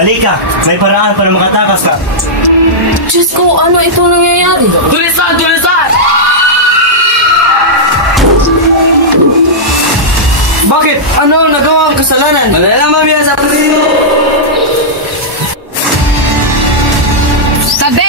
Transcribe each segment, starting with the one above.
Halika, may paraan para makatakas ka. Diyos ko, ano ito nangyayari? Tulisan! Tulisan! Bakit? Ano ang nagawa ang kasalanan? Malalaman yan sa Pilipino! Tabi!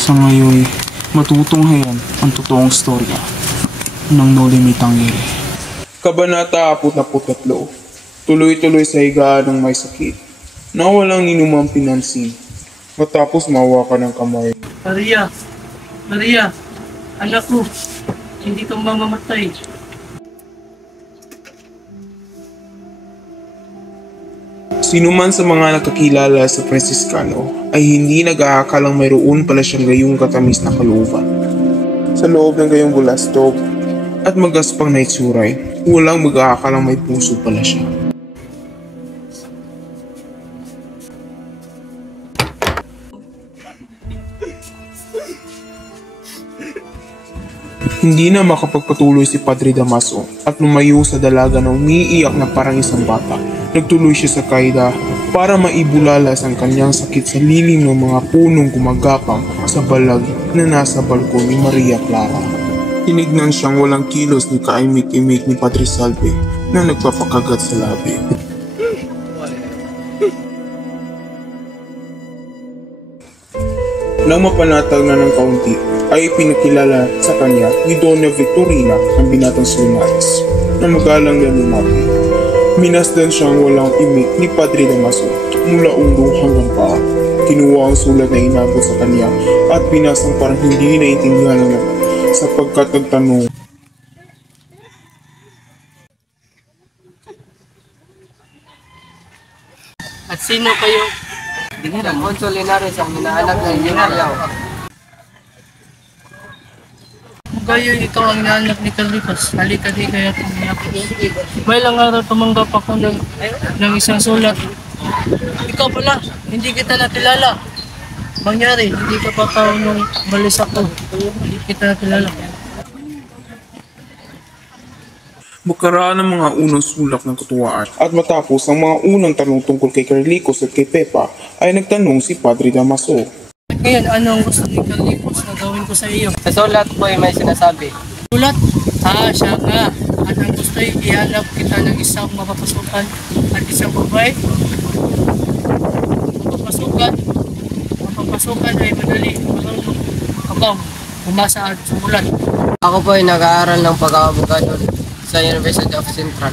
Sa ngayon, matutunghayan ang totoong storya ng No Limit Tangyere. Kabanata 43. Tuloy-tuloy sa higaan ng may sakit na walang inumang pinansin matapos mawakan ng kamay. Maria! Maria! Anak ko! Hindi ka mamamatay. Sino man sa mga nakakilala sa Franciscano ay hindi nag-aakalang mayroon pala siyang gayong katamis na kalooban. Sa loob ng gayong bulastog at magaspang na itsuray, walang mag-aakalang may puso pala siya. Hindi na makapagpatuloy si Padre Damaso at lumayo sa dalaga na umiiyak na parang isang bata. Nagtuloy siya sa kaida para maibulalas ang kanyang sakit sa lilim ng mga punong gumagapang sa balag na nasa balkon ni Maria Clara. Tinignan siyang walang kilos ni kaimik-imik ni Padre Salve na nagpapakagat sa labi. Nang mapanatag na ng kaunti, ay pinakilala sa kanya ni Dona Victorina ang binatang Solinares na magalang na lumapit. Minasdan siyang walang imik ni Padre Damaso mula ulo hanggang paa. Kinuha ang sulat na inabot sa kanya at binasang parang hindi naintindihan ng lahat sapagkat nagtanong. At sino kayo? Ramon Solinares ang inaanak ng Ginalaw. Kayo, ikaw ang inaanak ni Carlitos. Halika di kaya tumiyak. May lang araw tumanggap ako ng isang sulat. Ikaw pala, hindi kita nakilala. Mangyari, hindi ka pa tao nung balis ako. Hindi kita nakilala. Magkaraan ng mga unang sulak ng katuwaan at matapos ang mga unang tanong tungkol kay Carlicos at kay Pepa ay nagtanong si Padre Damaso. Ngayon, ano ang gusto ni Carlicos na gawin ko sa iyo? Sa sulat po ay may sinasabi. Sulat? Siya nga. At ang gusto ay ihanap kita ng isang mapapasukan at isang babae. Mapapasukan ay madali. Marunong kabang umasa at sumulat. Ako po ay nag-aaral ng pag-aabogado sa University of Central.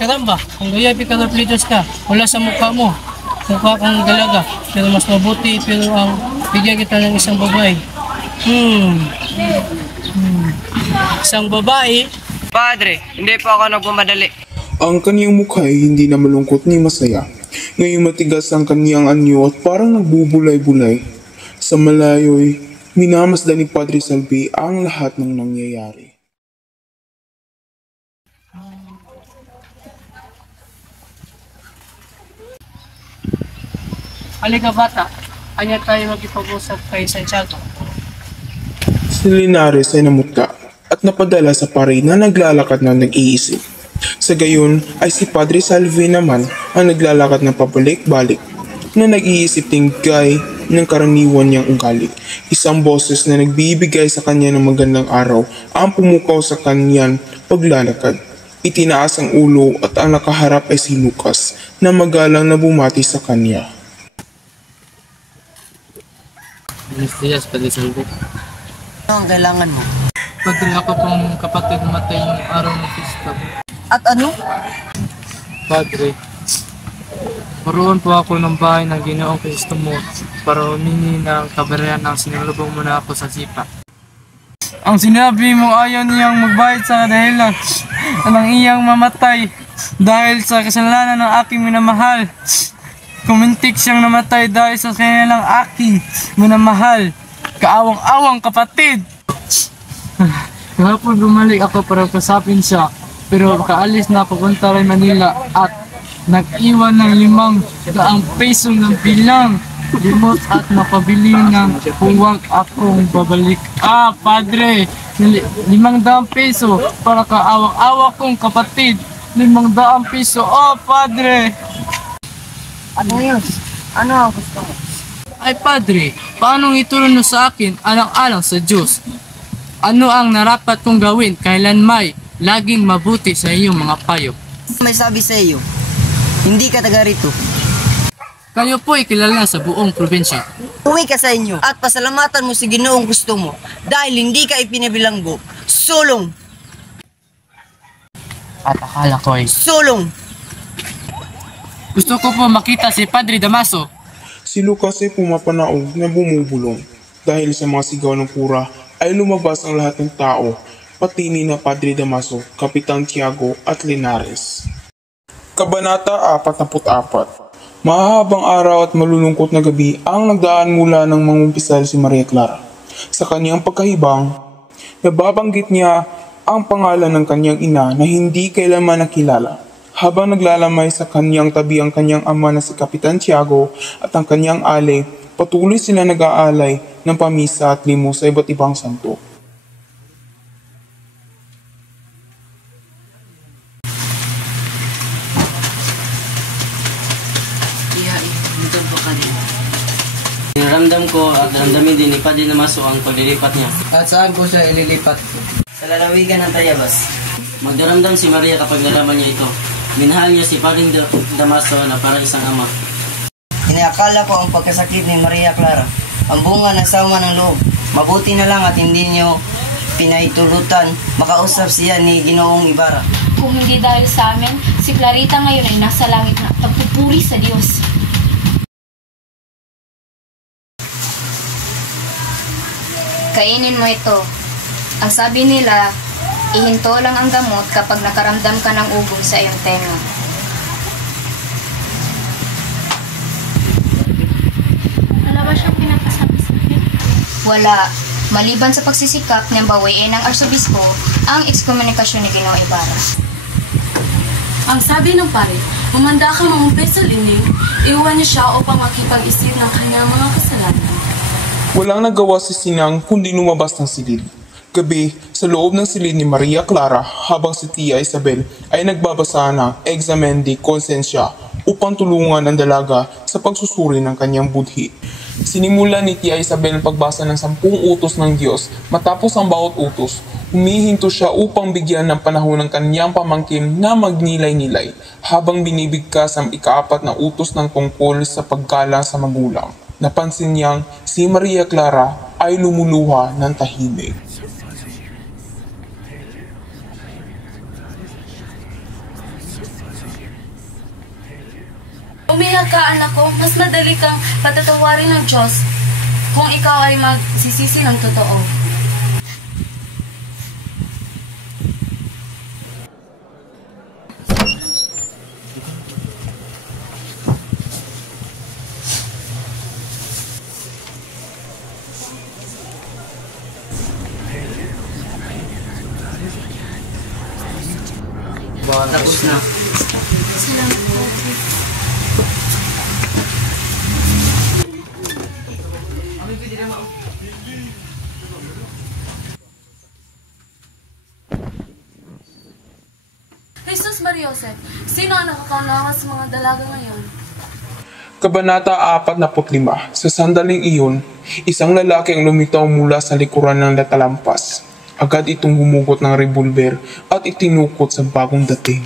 Karamba, kung gayapi ka Carlitos ka, wala sa mukha mo. Mukha kang dalaga, pero mas mabuti pero ang bigyan kita ng isang babae. Isang babae? Padre, hindi po ako nagmamadali. Ang kaniyang mukha ay hindi na malungkot ni masaya. Ngayong matigas ang kaniyang anyo at parang nagbubulay-bulay. Sa malayo'y minamasdan ni Padre Salve ang lahat ng nangyayari. Halika bata, kanya tayo mag-ipag-usap kay Santiago. Si Linares ay namutka at napadala sa pare na naglalakad na nag-iisip. Sa gayon ay si Padre Salve naman ang naglalakad na pabalik-balik na nag-iisip tinggay ng karaniwan niyang ugali. Isang boses na nagbibigay sa kanya ng magandang araw ang pumukaw sa kanyang paglalakad. Itinaas ang ulo at ang nakaharap ay si Lucas na magalang na bumati sa kanya. Buenos dias, Padre Salvo. Ano ang kailangan mo? Padre, ako pong kapatid namatay ng araw ng pista. At ano? Padre, maroon po ako ng bahay ng Ginoong Kristo mo para humingi ng kabarihan ng sinulubong mo na ako sa sipa. Ang sinabi mo ayaw niyang magbayad sa kadahilan ng iyang mamatay dahil sa kasalanan ng aking minamahal. Kumintik siyang namatay dahil sa kanilang aking minamahal. Kaawang-awang kapatid! Kahapon bumalik ako para pasapin siya, pero kaalis na papunta rin Manila at nag-iwan ng 500 peso ng bilang limot at napabili ng huwag akong babalik. Padre, 500 peso para kaawang-awa kong kapatid. 500 peso, Padre! Ano yun? Ano ang gusto mo? Ay Padre, paano itulong mo sa akin alang-alang sa Diyos? Ano ang narapat kong gawin kailanmay laging mabuti sa iyong mga payo? May sabi sa iyo, hindi ka taga rito. Kayo po ay kilala sa buong probinsya. Uwi ka sa inyo at pasalamatan mo si Ginoong gusto mo dahil hindi ka ipinabilanggo. Sulong! At akala ko ay Sulong! gusto ko po makita si Padre Damaso. Si Lucas ay pumapanaog na bumubulong. Dahil sa mga sigaw ng pura ay lumabas ang lahat ng tao, pati ni na Padre Damaso, Kapitan Tiago at Linares. Kabanata 44. Mahahabang araw at malulungkot na gabi ang nagdaan mula ng mangumpisal si Maria Clara. Sa kanyang pagkahibang, nababanggit niya ang pangalan ng kanyang ina na hindi kailanman nakilala. Habang naglalamay sa kanyang tabi ang kanyang ama na si Kapitan Tiago at ang kanyang ale, patuloy sila nag-aalay ng pamisa at limo sa iba't ibang santo. Dito ba ka din? Niramdam ko at ramdamin din ni Padre Damaso ang paglilipat niya. At saan po siya ililipat? Sa lalawigan ng Tayabas. Magdaramdam si Maria kapag nalaman niya ito. Minahal niya si Padre Damaso na parang isang ama. Iniakala ko ang pagkasakit ni Maria Clara. Ang bunga ng sama ng loob. Mabuti na lang at hindi niyo pinaitulutan. Makausap siya ni Ginoong Ibarra. Kung hindi dahil sa amin, si Clarita ngayon ay nasa langit na pagpupuri sa Diyos. Kainin mo ito. Ang sabi nila, ihinto lang ang gamot kapag nakaramdam ka ng ugong sa iyong tenga. Wala ba siyang pinapasabi sa akin? Wala. Maliban sa pagsisikap ng bawiin ng arsobispo, ang ekskomunikasyon ni Ginoong Ibarra. Ang sabi ng pare, humanda ka mangumpay sa lining, iwan niya siya upang makipag-isip ng kanyang mga kasalanan. Walang nagawa si Sinang kundi lumabas ng silid. Gabi, sa loob ng silid ni Maria Clara habang si Tia Isabel ay nagbabasa ng Examen de Conscientia upang tulungan ang dalaga sa pagsusuri ng kanyang budhi. Sinimula ni Tia Isabel ang pagbasa ng 10 utos ng Diyos. Matapos ang bawat utos, humihinto siya upang bigyan ng panahon ng kanyang pamangkin na magnilay-nilay habang binibigkas ang ika-4 na utos ng tungkol sa paggalang sa magulang. Napansin niyang si Maria Clara ay lumuluha ng tahimik. Umiyak ka, anak ko. Mas madali kang patatawarin ng Diyos kung ikaw ay magsisisi ng totoo. Tapos na. Salamat po. Jesus Maria Joseph, Sino ang nakakaunawa sa mga dalaga ngayon? Kabanata 45. Sa sandaling iyon, isang lalaki ang lumitaw mula sa likuran ng natalampas. Agad itong humugot ng revolver at itinukot sa bagong dating.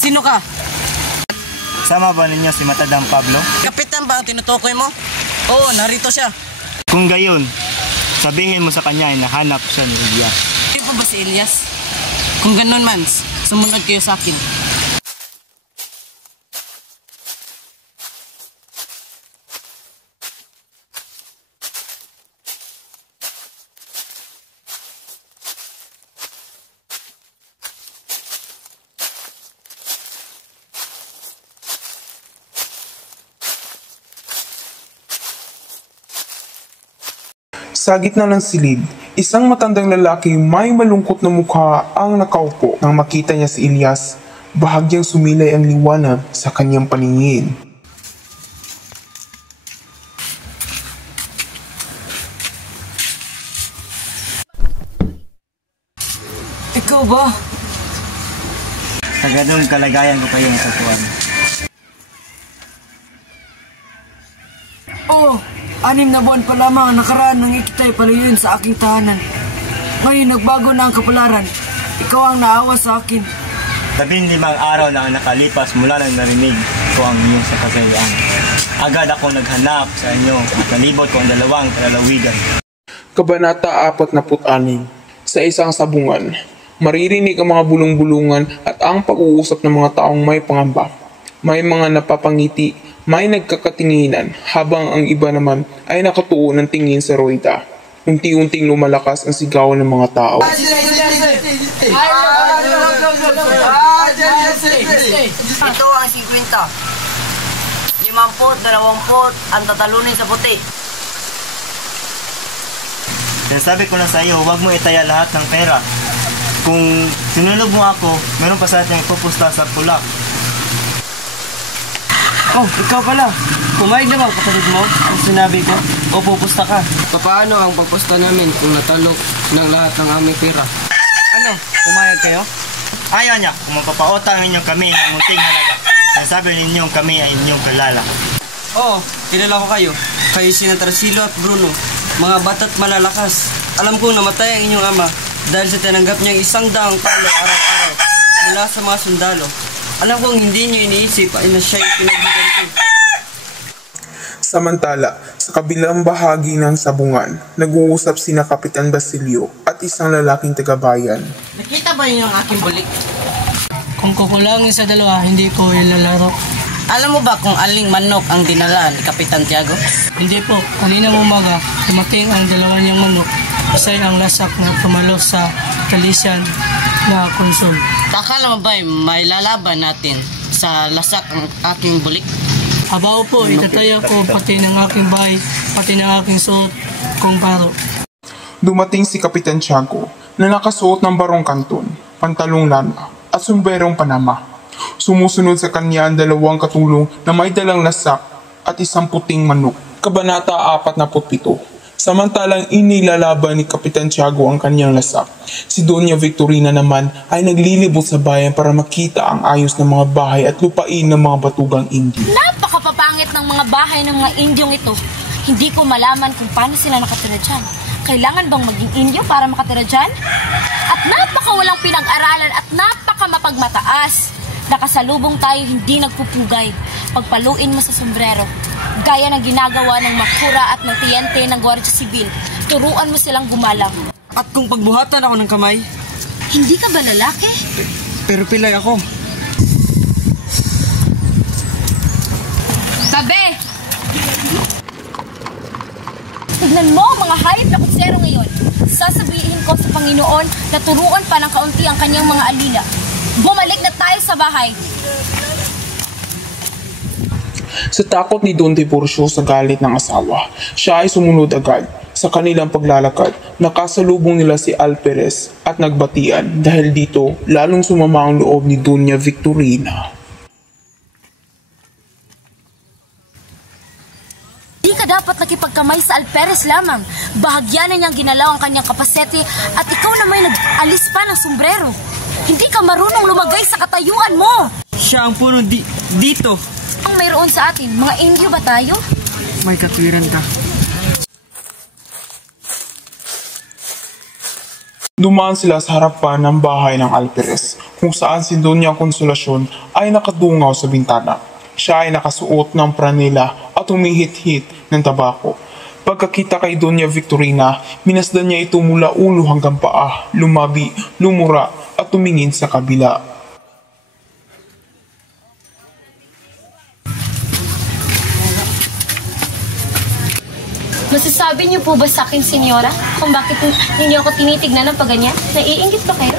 Sino ka? Sama ba ninyo si Matadang Pablo? Kapitan ba ang tinutukoy mo? Oo, narito siya. Kung gayon, sabihin mo sa kanya ay nahanap siya ni Elias. Hindi pa ba si Elias? Kung ganun man, sumunod kayo sa akin. Sa gitna ng silid, isang matandang lalaki may malungkot na mukha ang nakaupo. Nang makita niya si Elias, bahagyang sumilay ang liwanag sa kanyang paningin. Ikaw ba? Sa ganung kalagayan ko kayo natatuan. Oo, 6 na buwan pa lamang ang nakaraan nang ikitay paluyuin sa aking tahanan. Ngayon nagbago na ang kapalaran. Ikaw ang naawa sa akin. 15 araw na ang nakalipas mula nang narinig ko ang iyong sa kasayaan. Agad ako naghanap sa inyo at nalibot ko ang 2 kalalawigan. Kabanata 46. Sa isang sabungan, maririnig ang mga bulong-bulungan at ang pag-uusap ng mga taong may pangamba. May mga napapangiti, may nagkakatinginan, habang ang iba naman ay nakatuon ng tingin sa Roida. Unti-unting lumalakas ang sigaw ng mga tao. Ito ang 50. 50, 20 ang tatalunin sa puti. Sinasabi ko na sa iyo, huwag mo itaya lahat ng pera. Kung sinulog mo ako, meron pa sa atin ipupusta sa pulak. Oh, ikaw pala. Pumayag naman kapatid mo ang sinabi ko o pupusta ka. Paano ang pagpusta namin kung natalo ng lahat ng aming pera? Ano? Pumayag kayo? Ayaw niya kung mapapautang ninyo kami ng munting halaga. Sinasabi ninyong kami ay inyong kalala. Oo, kilala ko kayo. Kayo sina Tarsilo at Bruno. Mga bata't malalakas. Alam kong namatay ang inyong ama dahil sa tinanggap niyang 100 palo araw-araw mula sa mga sundalo. Alam kong hindi niyo iniisip ay na siya'y pinaghiganti. Samantala, sa kabilang bahagi ng sabungan, nag-uusap sina Kapitan Basilio at isang lalaking tagabayan. Nakita ba niyo ang aking bulik? Kung kukulangin sa dalawa, hindi ko ilalaro. Alam mo ba kung aling manok ang dinala ni Kapitan Tiago? Hindi po, kaninang umaga, dumating ang 2 niyang manok. Isa'y ang lasak na tumalo sa talisyan na konsul. Akala mo ba may lalaban natin sa lasak ang aking bulik? Abaw po, itataya ko pati ng aking bahay, pati ng aking suot kung paro. Dumating si Kapitan Tiago na nakasuot ng barong kanton, pantalong lana at sumberong panama. Sumusunod sa kanya ang 2 katulong na may dalang lasak at isang puting manok. Kabanata 47. Samantalang inilalaban ni Kapitan Tiago ang kanyang lasak, si Doña Victorina naman ay naglilibot sa bayan para makita ang ayos ng mga bahay at lupain ng mga batugang Indio. Napakapapangit ng mga bahay ng mga Indyong ito. Hindi ko malaman kung paano sila nakatira dyan. Kailangan bang maging Indyo para makatira dyan? At napakawalang pinag-aralan at napakamapagmataas. Nakasalubong tayo hindi nagpupugay. Pagpaluin mo sa sombrero. Gaya ng ginagawa ng makura at ng tiyente ng Guardia Civil. Turuan mo silang gumalang. At kung pagbuhatan ako ng kamay? Hindi ka ba lalaki? Pero pilay ako. Tabi! Tignan mo ang mga hayop na kutsero ngayon. Sasabihin ko sa Panginoon na turuan pa ng kaunti ang kanyang mga alila. Bumalik na tayo sa bahay. Sa takot ni Don Tiburcio sa galit ng asawa, siya ay sumunod agad. Sa kanilang paglalakad, nakasalubong nila si Alperes at nagbatian. Dahil dito, lalong sumama ang loob ni Doña Victorina. Di ka dapat nakipagkamay sa Alperes lamang. Bahagya na niyang ginalaw ang kanyang kapasete at ikaw na may nag-alis pa ng sombrero. Hindi ka marunong lumagay sa katayuan mo. Siya ang puno dito. Ang mayroon sa atin, mga Indio ba tayo? May katwiran ka. Dumaan sila sa harapan ng bahay ng Alperes, kung saan si Doña Consolacion ay nakadungaw sa bintana. Siya ay nakasuot ng pranila at humihit-hit ng tabako. Pagkakita kay Doña Victorina, minasdan niya ito mula ulo hanggang paa, lumabi, lumura at tumingin sa kabila. Masasabi niyo po ba sa akin, senyora, kung bakit ninyo ako tinitignan ng paganyan? Naiinggit ba kayo?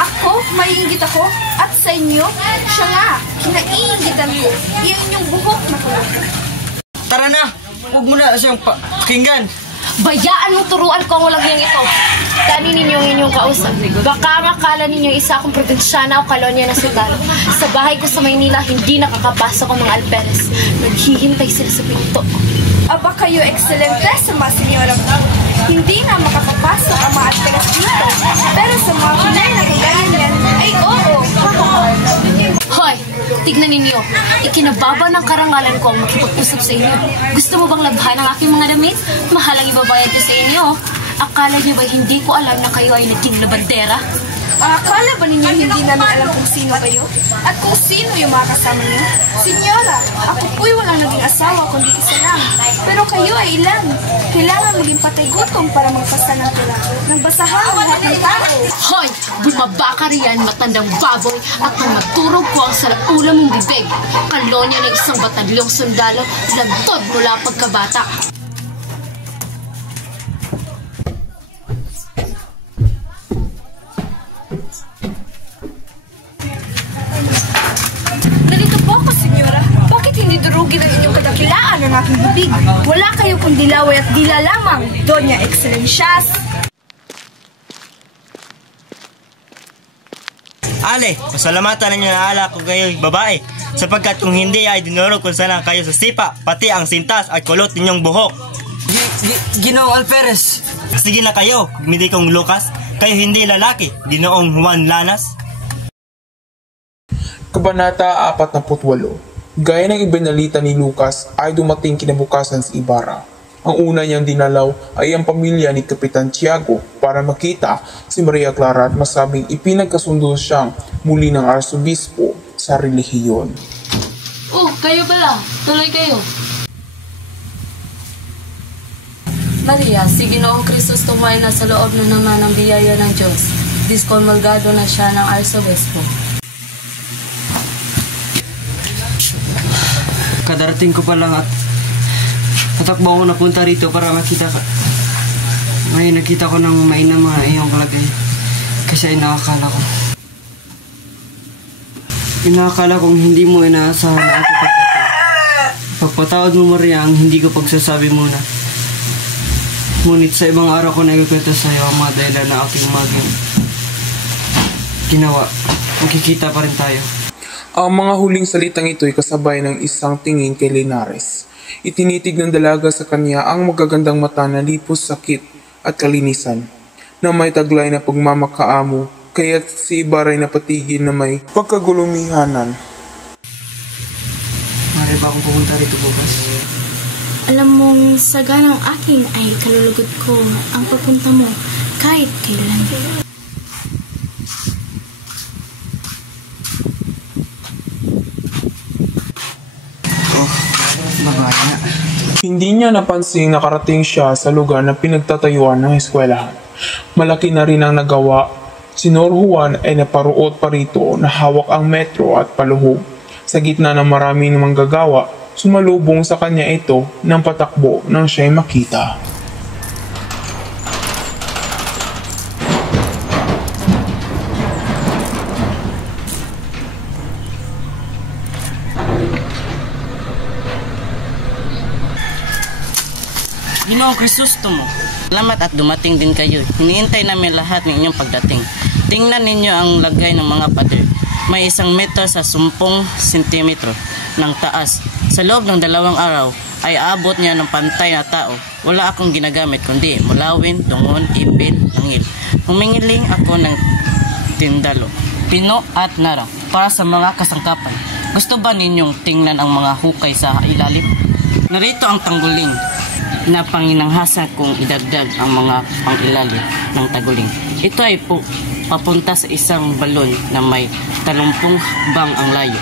Ako? Maiinggit ako? At sa inyo? Siya nga, kinaiinggitan ko. Iyan yung buhok na kulot. Tara na! Huwag mo na siyang pakinggan. Bayaan mo turuan ko ang walang yang ito. Tanin ninyo ang inyong kausap. Baka makala ninyo isa akong probinsyana o kolonya ng sundalo. Sa bahay ko sa Maynila, hindi nakakapasok ang mga Alperes. Naghihintay sila sa pinto. Aba kayo, ekscelente sa mga senyora ko. Hindi na makakapasok ang mga Alperes dito. Pero sa mga Pinay na kagaya niyan, ay oo. Hoy, tignan ninyo. Ikinababa ng karangalan ko ang makipag-usap sa inyo. Gusto mo bang labhan ang aking mga damit? Mahalang ibabayad ko sa inyo. Akala niyo ba hindi ko alam na kayo ay naging labandera? Akala ba ninyo hindi namin alam kung sino kayo? At kung sino yung mga kasama niyo? Senyora, ako po'y walang naging asawa kundi isa lang. Pero kayo ay ilan. Kailangan maging patay gutom para magpasa ng tula. Nang basahan ang lahat ng tao. Hoy! Bumaba ka riyan, matandang baboy, at nang maturog ko ang saraulam mong bibig. Kalonya ng isang batalyong sundalo, lagtod mula pagkabata. Nalito po ako, senyora. Bakit hindi durugin ang inyong kadakilaan ng aking bibig? Wala kayo kundi laway at dila lamang, Doña Excelencias. Ale, pasalamatan ninyo na ala ko kayo babae, sapagkat kung hindi ay dinurog kung sana kayo sa sipa, pati ang sintas at kulot ninyong buhok. Ginoong Alperes. Sige na kayo, hindi kong Lucas, kayo hindi lalaki, Ginoong Juan Lanas. Kabanata 48. Gaya ng ibinalita ni Lucas ay dumating kinabukasan sa Ibarra. Ang una niyang dinalaw ay ang pamilya ni Kapitan Tiago para makita si Maria Clara at masabing ipinagkasundo siyang muli ng arsobispo sa relihiyon. Oh, kayo pala. Tuloy kayo. Maria, si Ginoong Kristus tumay na sa loob na naman ng biyaya ng Diyos. Diskomulgado na siya ng arsobispo. Kadarating ko pa lang at natakbo ako napunta rito para makita ka. Ngayon nakita ko ng mainam mga iyong kalagay. Kasi ay nakakala ko. Inakala kong hindi mo inaasahan na ako pagdating. Pagpatawad mo Maria ang hindi ko pagsasabi muna. Ngunit sa ibang araw ko nagkikwento sa iyo ang mga dahilan na aking ginawa. Magkikita pa rin tayo. Ang mga huling salitang ito ay kasabay ng isang tingin kay Linares. Itinitig ng dalaga sa kanya ang magagandang mata na lipos sakit at kalinisan, na may taglay na pagmamakaamo, kaya't si Ibarra ay napatigil na may pagkagulumihanan. Maaari ba akong pumunta rito bukas? Alam mong saganang akin ay kalulugod ko ang papunta mo kahit kailan. Hindi niya napansin nakarating siya sa lugar na pinagtatayuan ng eskwelahan. Malaki na rin ang nagawa. Si Nor Juan ay naparuot pa rito na hawak ang metro at paluhog. Sa gitna ng maraming manggagawa, sumalubong sa kanya ito ng patakbo nang siya'y makita. Ginoong Crisostomo, salamat at dumating din kayo. Hinihintay namin lahat ng inyong pagdating. Tingnan ninyo ang lagay ng mga pader. May 1 metro sa 10 sentimetro ng taas. Sa loob ng 2 araw ay aabot niya ng pantay na tao. Wala akong ginagamit kundi mulawin, tungon, ipil, langil. Humingiling ako ng tindalo, pino at nara para sa mga kasangkapan. Gusto ba ninyong tingnan ang mga hukay sa ilalim? Narito ang tangguling na panginanghasa kung idagdag ang mga pangilalim ng taguling. Ito ay papunta sa isang balon na may 30 bang ang layo.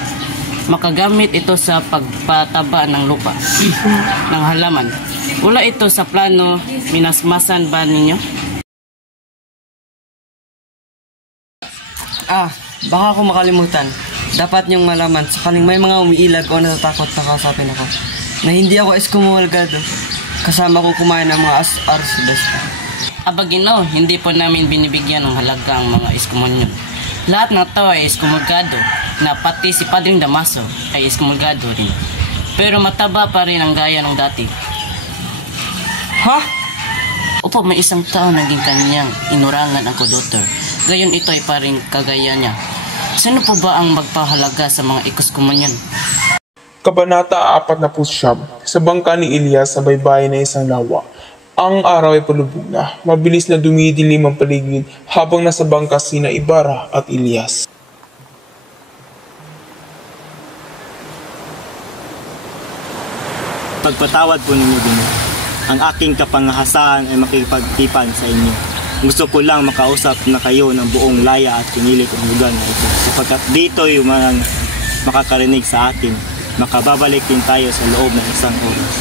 Makagamit ito sa pagpataba ng lupa, ng halaman. Wala ito sa plano, minasmasan ba ninyo? Baka ako makalimutan. Dapat niyong malaman, sakaling may mga umiilag o natatakot na kausapin ako, na hindi ako eskumulgado. Kasama ko kumain ng mga arsudesta. Abagino, hindi po namin binibigyan ng halaga ang mga eskumonyo. Lahat ng tao ay eskumulgado, na pati si Padring Damaso ay eskumulgado rin. Pero mataba pa rin ang gaya ng dati. Ha? Opo, may isang tao naging kanyang inurangan ang kodotor. Gayon ito ay paring kagaya niya. Sino po ba ang magpahalaga sa mga ikuskumonyon? Kabanata 49. Sa bangka ni Elias sa baybayin na isang lawa. Ang araw ay palubog na. Mabilis na dumidilim ang paligid habang nasa bangka sina Ibarra at Elias. Pagpatawad po ninyo din. Ang aking kapangahasan ay makipagtipan sa inyo. Gusto ko lang makausap na kayo ng buong laya at pinilit ang lugar na ito. Sapagkat dito yung mga makakarinig sa atin, makababalik din tayo sa loob ng isang oras.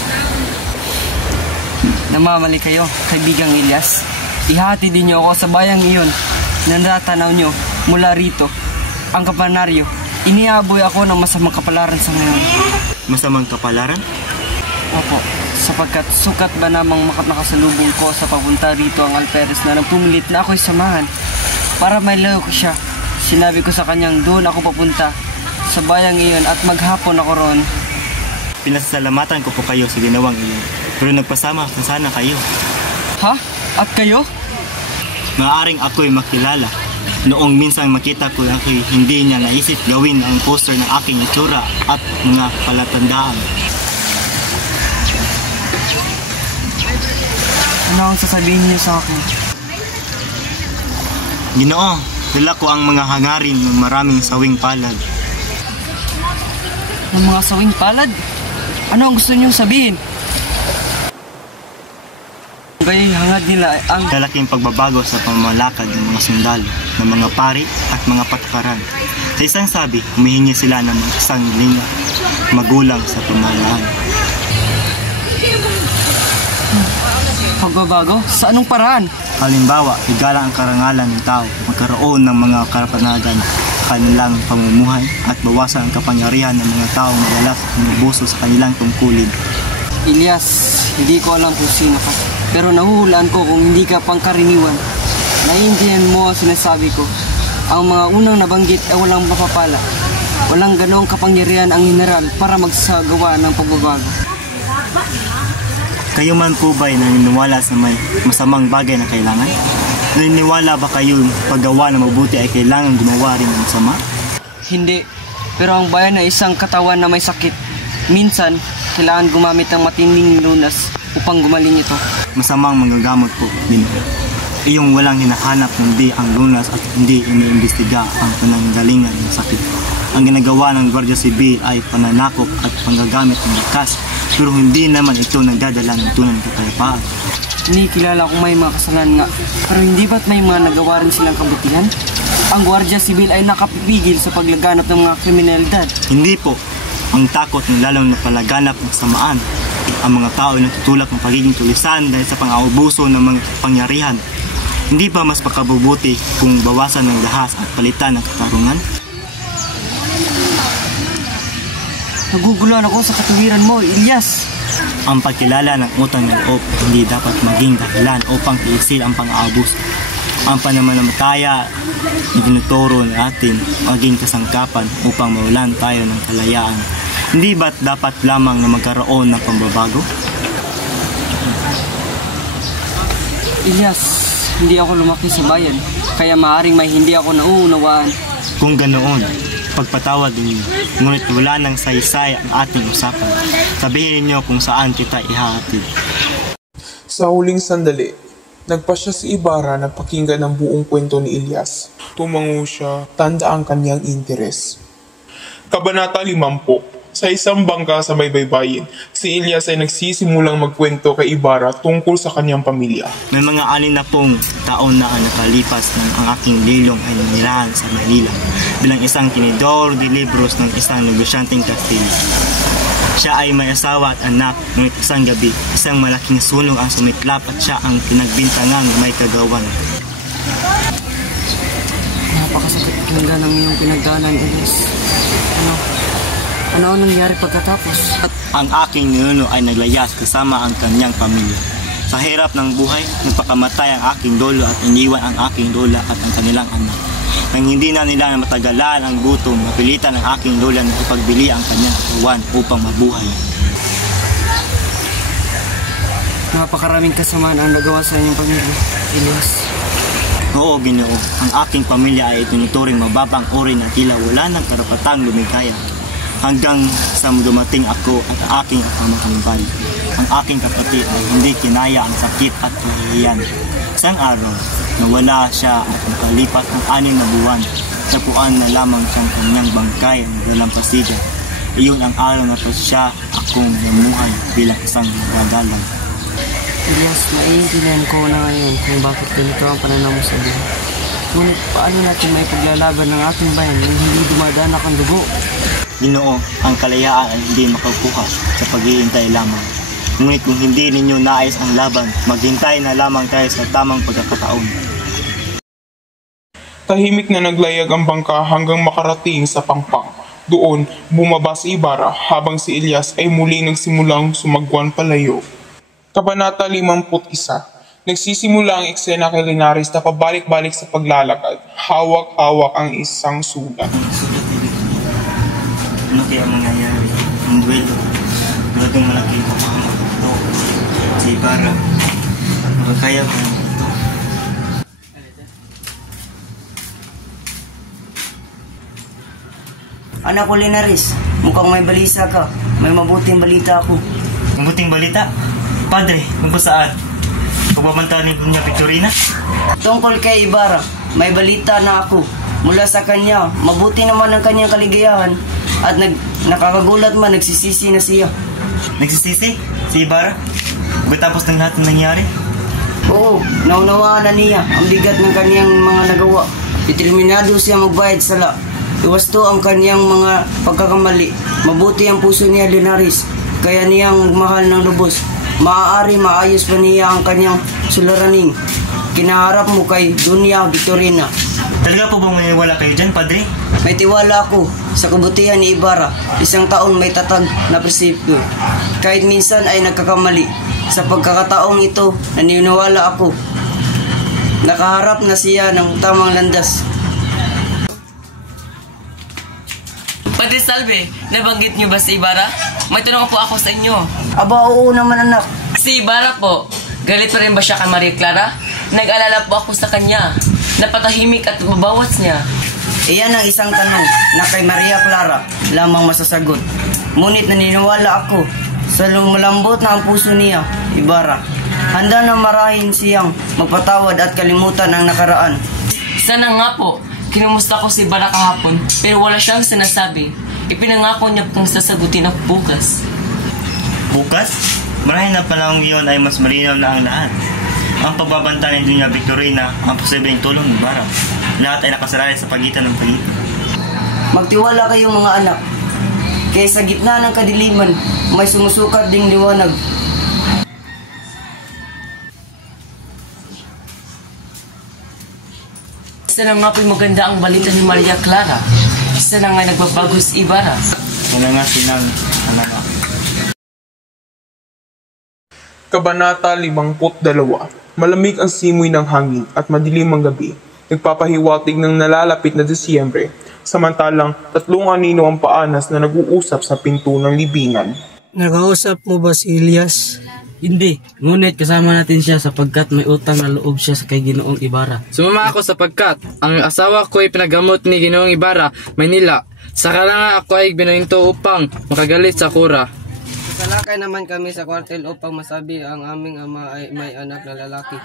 Namamali kayo, kaibigang Elias. Ihati din niyo ako sa bayang iyon na natanaw niyo mula rito. Ang kapanaryo, iniaboy ako ng masamang kapalaran sa ngayon. Masamang kapalaran? Opo, sapagkat sukat ba namang nakasalubong ko sa papunta rito ang alperes na nagpumilit na ako'y samahan para mailayo ko siya. Sinabi ko sa kanyang doon ako papunta sa bayang iyon at maghapon ako roon. Pinasasalamatan ko po kayo sa ginawang iyon, pero nagpasama na sana kayo. Ha? At kayo? Maaaring ako'y makilala. Noong minsan makita ko ako'y hindi niya naisip gawin ang poster ng aking itsura at mga palatandaan. Ano ang sasabihin niyo sa akin? Ginoo, dala ko ang mga hangarin ng maraming sawing palad. Ng mga sawing palad? Ano ang gusto niyong sabihin? Gaya'y hangad nila ay ang Dalaking pagbabago sa pamamalakad ng mga sundalo, ng mga pari at mga patakaran. Sa isang sabi, humihingi sila ng isang linga magulang sa pamahalaan. Pagbabago? Sa anong paraan? Halimbawa, igalang ang karangalan ng tao, magkaroon ng mga karapanagan sa kanilang pamumuhay at bawasan ang kapangyarihan ng mga taong madalas umubuso sa kanilang tungkulin. Elias, hindi ko alam kung sino ka, pero nahuhulaan ko kung hindi ka pangkaraniwan. Naiintindihan mo ang sinasabi ko. Ang mga unang nabanggit ay walang mapapala. Walang ganong kapangyarihan ang general para magsagawa ng pagbabago. Kayo man po ba'y naniniwala sa may masamang bagay na kailangan? Naniniwala ba kayo paggawa na mabuti ay kailangan gumawa rin ng masama? Hindi, pero ang bayan ay isang katawan na may sakit. Minsan, kailangan gumamit ng matinding lunas upang gumaling ito. Masamang manggagamot po, Ginoo. Iyong walang hinahanap kundi ang lunas at hindi iniimbestiga ang pananggalingan ng sakit. Ang ginagawa ng Guardia Civil ay pananakop at panggagamit ng lakas, pero hindi naman ito nagdadala ng tunay na kapayapaan. Kinikilala ko may mga kasalanan nga, pero hindi ba't may mga nagawa rin silang kabutihan? Ang Guardia Civil ay nakapipigil sa paglaganap ng mga kriminalidad. Hindi po. Ang takot ng lalong napalaganap ng samaan. Ang mga tao ay natutulak ng pagiging tulisan dahil sa pang-aubuso ng mga pangyarihan. Hindi ba mas pakabubuti kung bawasan ng lahas at palitan ng katarungan? Naguguluhan ako sa katuwiran mo, Elias. Ang pagkilala ng utang ng loob hindi dapat maging dahilan upang tiisin ang pang-aabos. Ang pananampalataya na tinuturo natin maging kasangkapan upang mawalan tayo ng kalayaan. Hindi ba't dapat lamang na magkaroon ng pambabago? Elias, hindi ako lumaki sa bayan, kaya maaaring may hindi ako nauunawaan. Kung ganoon, pagpatawad ninyo, ngunit wala nang saysay ang ating usapan. Sabihin ninyo kung saan kita ihahatid. Sa huling sandali, Nagpasya si Ibarra na pakinggan ang buong kwento ni Elias. Tumango siya, tanda ang kanyang interes. Kabanata 50. Sa isang bangka sa baybaybayin, si Elias ay nagsisimulang magkwento kay Ibarra tungkol sa kanyang pamilya. May mga 60 taon na ang nakalipas nang ang aking lilong ay nanirahan sa Manila bilang isang tinidor de libros ng isang negosyanteng Kastilyo. Siya ay may asawa at anak, ngunit isang gabi, isang malaking sunog ang sumiklap at siya ang pinagbintangang may kagawan. Napakasakit pakinggan ang iyong pinagdaanan, Elias. Ano ang nangyari pagkatapos? Ang aking ninuno ay naglayas kasama ang kanyang pamilya. Sa hirap ng buhay, nagpakamatay ang aking lolo at iniwan ang aking lola at ang kanilang anak. Nang hindi na nila matagalan ang gutom, napilitan ang aking lola na ipagbili ang kanyang katawan upang mabuhay. Napakaraming kasamaan ang nagawa sa inyong pamilya, Elias. Oo, Ginoo. Ang aking pamilya ay itinuturing mababang uri na tila wala ng karapatang lumikaya. Hanggang sa dumating ako at ang aking kambal. Ang aking kapatid ay hindi kinaya ang sakit at kahihiyan. Isang araw, nawala siya at nakalipas ng 6 na buwan. Tapuan na lamang siyang kanyang bangkay ang dalampasigan. Iyon ang araw na pa siya akong namuhay bilang isang nagagalang. Elias, naiintindihan ko na ngayon kung bakit ganito ang pananaw mo sa buhay. Ngunit paano natin may paglalaban ng ating bayan nang hindi dumadanak ang dugo? Ginoo, ang kalayaan ay hindi makukuha sa paghihintay lamang. Ngunit kung hindi ninyo nais ang laban, maghintay na lamang tayo sa tamang pagkakataon. Tahimik na naglayag ang bangka hanggang makarating sa Pangpang. Doon, bumaba si Ibarra habang si Elias ay muli nagsimulang sumagwan palayo. Kabanata 51. Nagsisimula ang eksena kay Linares na pabalik-balik sa paglalakad. Hawak-hawak ang isang sulat. Ano kaya mangyayari? Ang duelo. Malatong malaki ko ito. Si Ibarra. Makakaya ko ito. Anak ko, Linares, mukhang may balisa ka. May mabuting balita ako. Mabuting balita? Padre, kung saan? Pagbabantanin ko niya Victorina? Tungkol kay Ibarra, may balita na ako. Mula sa kanya, mabuti naman ang kanyang kaligayahan. At nakakagulat man, nagsisisi na siya. Nagsisisi? Si Ibarra? Pagkatapos ng lahat ng nangyari? Oo, naunawaan na niya ang bigat ng kanyang mga nagawa. Determinado siya magbayad sala. Iwasto ang kanyang mga pagkakamali. Mabuti ang puso niya, Linares. Kaya niyang magmahal ng lubos. Maaari maayos pa niya ang kanyang suliraning. Kinaharap mo kay Dunya Victorina. Talaga po bang maniwala kayo dyan, Padre? May tiwala ako sa kabutihan ni Ibarra. Isang taon may tatag na prinsipyo. Kahit minsan ay nagkakamali. Sa pagkakataong ito, naniniwala ako. Nakaharap na siya ng tamang landas. Padre Salve, nabanggit niyo ba si Ibarra? May tanong po ako sa inyo. Aba, oo naman anak. Si Ibarra po, galit pa rin ba siya kay Maria Clara? Nag-alala po ako sa kanya. Napatahimik at mabawas niya. Iyan ang isang tanong na kay Maria Clara lamang masasagot. Ngunit naniniwala ako sa lumulambot na ang puso niya, Ibarra. Handa na marahin siyang magpatawad at kalimutan ang nakaraan. Sana nga po, kinumusta ko si Ibarra kahapon pero wala siyang sinasabi. Ipinangako niya kung sasagutin ako bukas. Bukas? Marahil na panahon ngayon ay mas malinaw na ang lahat. Ang pagbabanta ni Dunya Victorina ang posibleng tulong ni Ibarra. Lahat ay nakasalalay sa pagitan ng pagitan. Magtiwala kayong mga anak. Kaya sa gitna ng kadiliman, may sumusukat ding liwanag. Sana nga po'y maganda ang balita ni Maria Clara. Sana nga nagbabago si Ibarra. Sana nga sinang anak. Kabanata 52. Malamig ang simoy ng hangin at madilim ang gabi. Nagpapahiwatig ng nalalapit na Disyembre. Samantalang 3 anino ang paanas na nag-uusap sa pinto ng libingan. Nakausap mo ba si Elias? Hindi, ngunit kasama natin siya sapagkat may utang na loob siya sa kay Ginoong Ibarra. Sumama ako sapagkat ang asawa ko ay pinagamot ni Ginoong Ibarra, Maynila. Saka na nga ako ay binuhinto upang makagalit sa kura. Salakay naman kami sa kwartel upang masabi ang aming ama ay may anak na lalaki.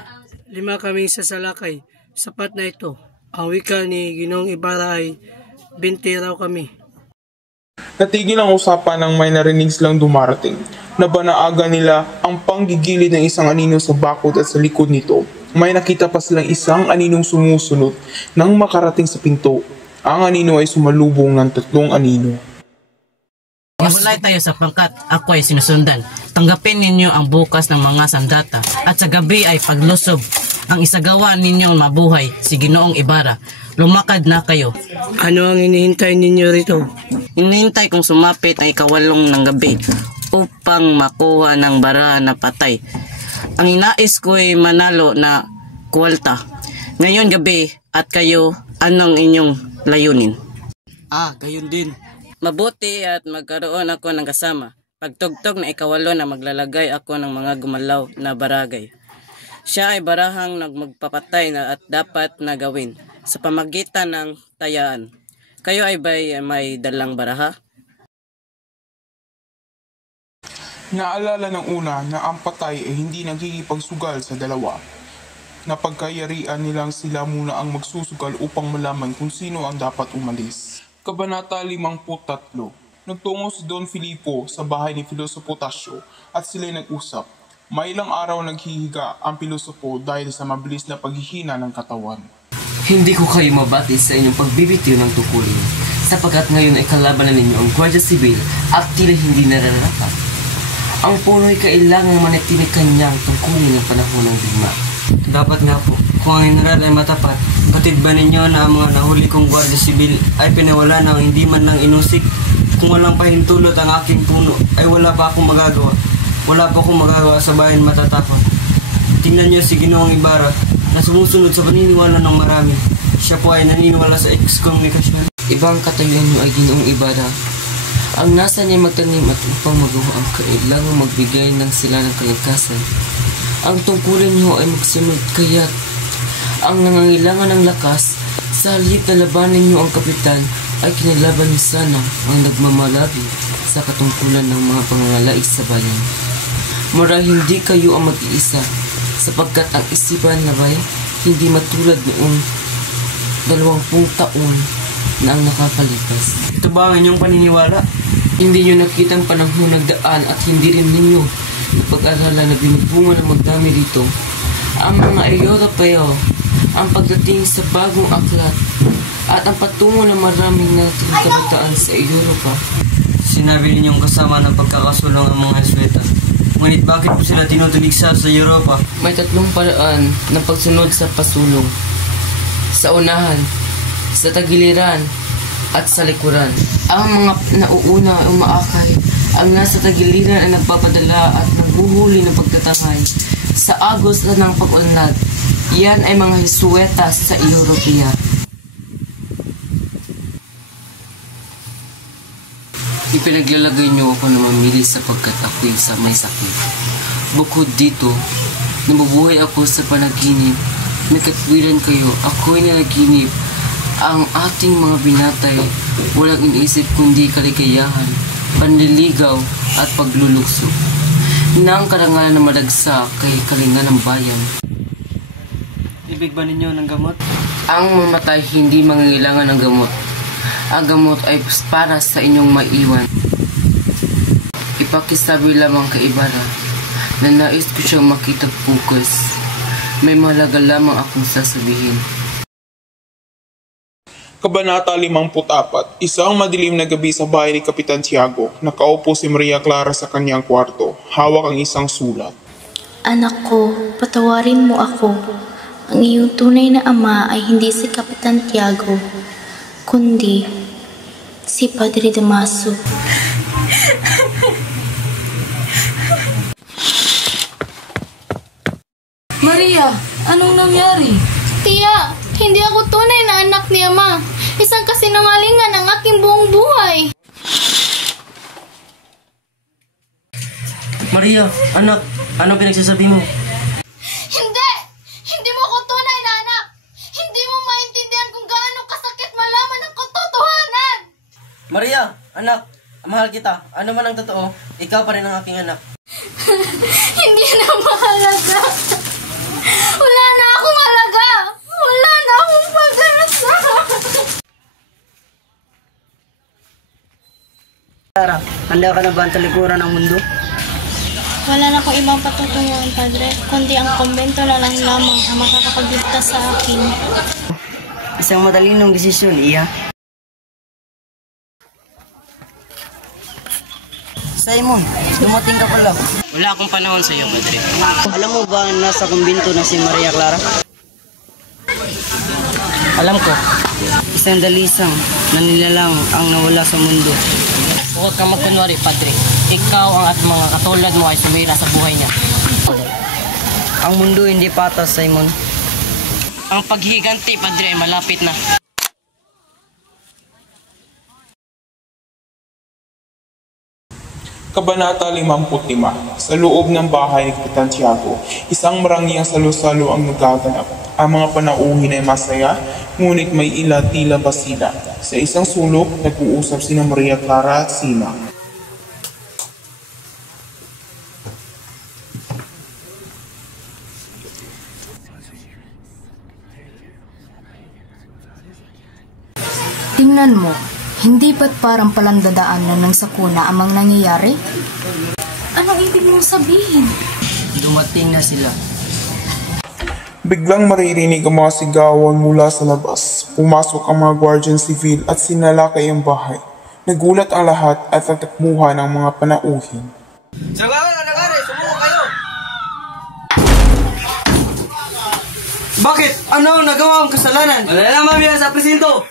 5 kaming sasalakay. Sapat na ito. Ang wika ni Ginoong Ibarra ay 20 raw kami. Natigil ang usapan nang may narinig silang dumarating. Nabanaaga nila ang panggigilid ng isang anino sa bakod at sa likod nito. May nakita pa silang isang aninong sumusunod nang makarating sa pinto. Ang anino ay sumalubong ng 3 anino. Iwalay tayo sa pangkat, ako ay sinusundan. Tanggapin ninyo ang bukas ng mga sandata. At sa gabi ay paglusob. Ang isagawa ninyong mabuhay, si Ginoong Ibarra. Lumakad na kayo. Ano ang hinihintay ninyo rito? Hinihintay kong sumapit ang 8 ng gabi upang makuha ng bara na patay. Ang inais ko ay manalo na kwalta. Ngayon gabi at kayo, anong inyong layunin? Gayon din. Mabuti at magkaroon ako ng kasama. Pagtugtog na 8 na maglalagay ako ng mga gumalaw na barangay. Siya ay barahang magpapatay na at dapat na gawin sa pamagitan ng tayaan. Kayo ay may dalang baraha? Naalala ng una na ang patay ay hindi nagkikipagsugal sa dalawa. Napagkayarian nilang sila muna ang magsusugal upang malaman kung sino ang dapat umalis. Kabanata 53. Nagtungo si Don Filipo sa bahay ni Filosopo Tasio at sila'y nag-usap. May ilang araw naghihiga ang Pilosopo dahil sa mabilis na paghihina ng katawan. Hindi ko kayo mabati sa inyong pagbibitiw ng tukulin, sapagkat ngayon ay kalaban na ninyo ang Guardia Civil at tila hindi nararapat. Ang puno ay kailangang manatinig kanyang tungkulin ng panahon ng digma. Dapat nga po, kung ang general ay matapat, katid ba ninyo na ang mga nahuli kong Guardia Civil ay pinawala ng hindi man lang inusik? Kung walang pahintulot ang aking puno, ay wala pa akong magagawa. Wala pa akong magagawa sa bayan matatapang. Tingnan niyo si Ginoong Ibarra na sumusunod sa paniniwala ng marami. Siya po ay naniniwala sa excommunication. Ibang katayuan niyo ay Ginoong Ibarra. Ang nasa niya magtanim at upang magawa ang kailangang magbigay ng sila ng kalagkasan. Ang tungkulin niyo ay magsunod kaya't ang nangangailangan ng lakas sa halip na labanin niyo ang kapitan ay kinalaban niyo sana ang nagmamalabi sa katungkulan ng mga pangangalais sa bayan. Marahil hindi kayo ang mag-iisa sapagkat ang isipan na bay hindi matulad noong 20 taon na ang nakakalipas. Ito ba ang inyong paniniwala? Hindi nyo nakitang panahon nagdaan at hindi rin ninyo napag-aralan na binubunga ng magdami dito ang mga Europeo, ang pagdating sa bagong aklat at ang patungo ng maraming nating kabataan sa Europa. Sinabi ninyong kasama ng pagkakasulong ang mga Jesuita. Ngunit bakit po sila tinutulig sa Europa? May 3 paraan ng pagsunod sa pasulong. Sa unahan, sa tagiliran, at sa likuran. Ang mga nauuna ay umaakay. Ang nasa tagiliran ay nagpapadala at naghuhuli ng pagtatangay. Sa agos na ng pag-unlad, iyan ay mga Jesuitas sa Europea. Ipinaglalagay niyo ako na mamili sapagkat ako'y sa may sakit. Bukod dito, nabubuhay ako sa panaginip. May katwiran kayo, ako'y nanaginip. Ang ating mga binatay, walang iniisip kundi kaligayahan, panliligaw at paglulukso. Na ang karangalan na madagsa kay kalinga ng bayan. Ibig ba ninyo ng gamot? Ang mamatay hindi mangangailangan ng gamot. Ang gamot ay para sa inyong maiwan. Ipakisabi lamang kay Ibarra na nais ko siyang makita bukas. May mahalaga lamang akong sasabihin. Kabanata 54. Isang madilim na gabi sa bahay ni Kapitan Tiago. Nakaupo si Maria Clara sa kanyang kwarto. Hawak ang isang sulat. Anak ko, patawarin mo ako. Ang iyong tunay na ama ay hindi si Kapitan Tiago, kundi si Padre Damaso. Maria, anong nangyari? Tiya, hindi ako tunay na anak ni Ama. Isang kasinungalingan ang aking buong buhay. Maria, anak, anong pinagsasabi mo? Hindi! Hindi mo ako tunay na anak! Hindi mo maintindihan kung gaano kasakit malaman ang katotohanan! Maria, anak, mahal kita. Ano man ang totoo, ikaw pa rin ang aking anak. Hindi na mahalaga. Wala na Clara, handa ka na ba ang talikuran ng mundo? Wala na akong ibang patutunguhan, Padre, kundi ang kumbento na lang lamang ang makakapagligtas sa akin. Isang matalinong desisyon, Iya. Simon, dumating ka pala. Wala akong panahon sa iyo, Padre. Alam mo ba nasa kumbinto na si Maria Clara? Alam ko. Isang dalisang na nilalang ang nawala sa mundo. Huwag kang magkunwari, Padre. Ikaw at mga katulad mo ay sumira sa buhay niya. Ang mundo hindi patas, Simon. Ang paghiganti, Padre, ay malapit na. Kabanata 55. Sa loob ng bahay ni Kapitan Tiago, isang marangyang salo-salo ang nagaganap. Ang mga panauhin ay masaya, ngunit may tila basila. Sa isang sulok, nag-uusap sina Maria Clara at Sina. Tingnan mo, hindi ba't parang palandadaan ng sakuna amang nangyayari? Anong ibig mong sabihin? Dumating na sila. Biglang maririnig ang mga sigawan mula sa labas. Pumasok ang mga guardian civil at sinalakay ang bahay. Nagulat ang lahat at natakbuhan ang mga panauhin. Sumuko kayo! Bakit? Ano ang nagawa ang kasalanan? Wala naman yan sa presinto!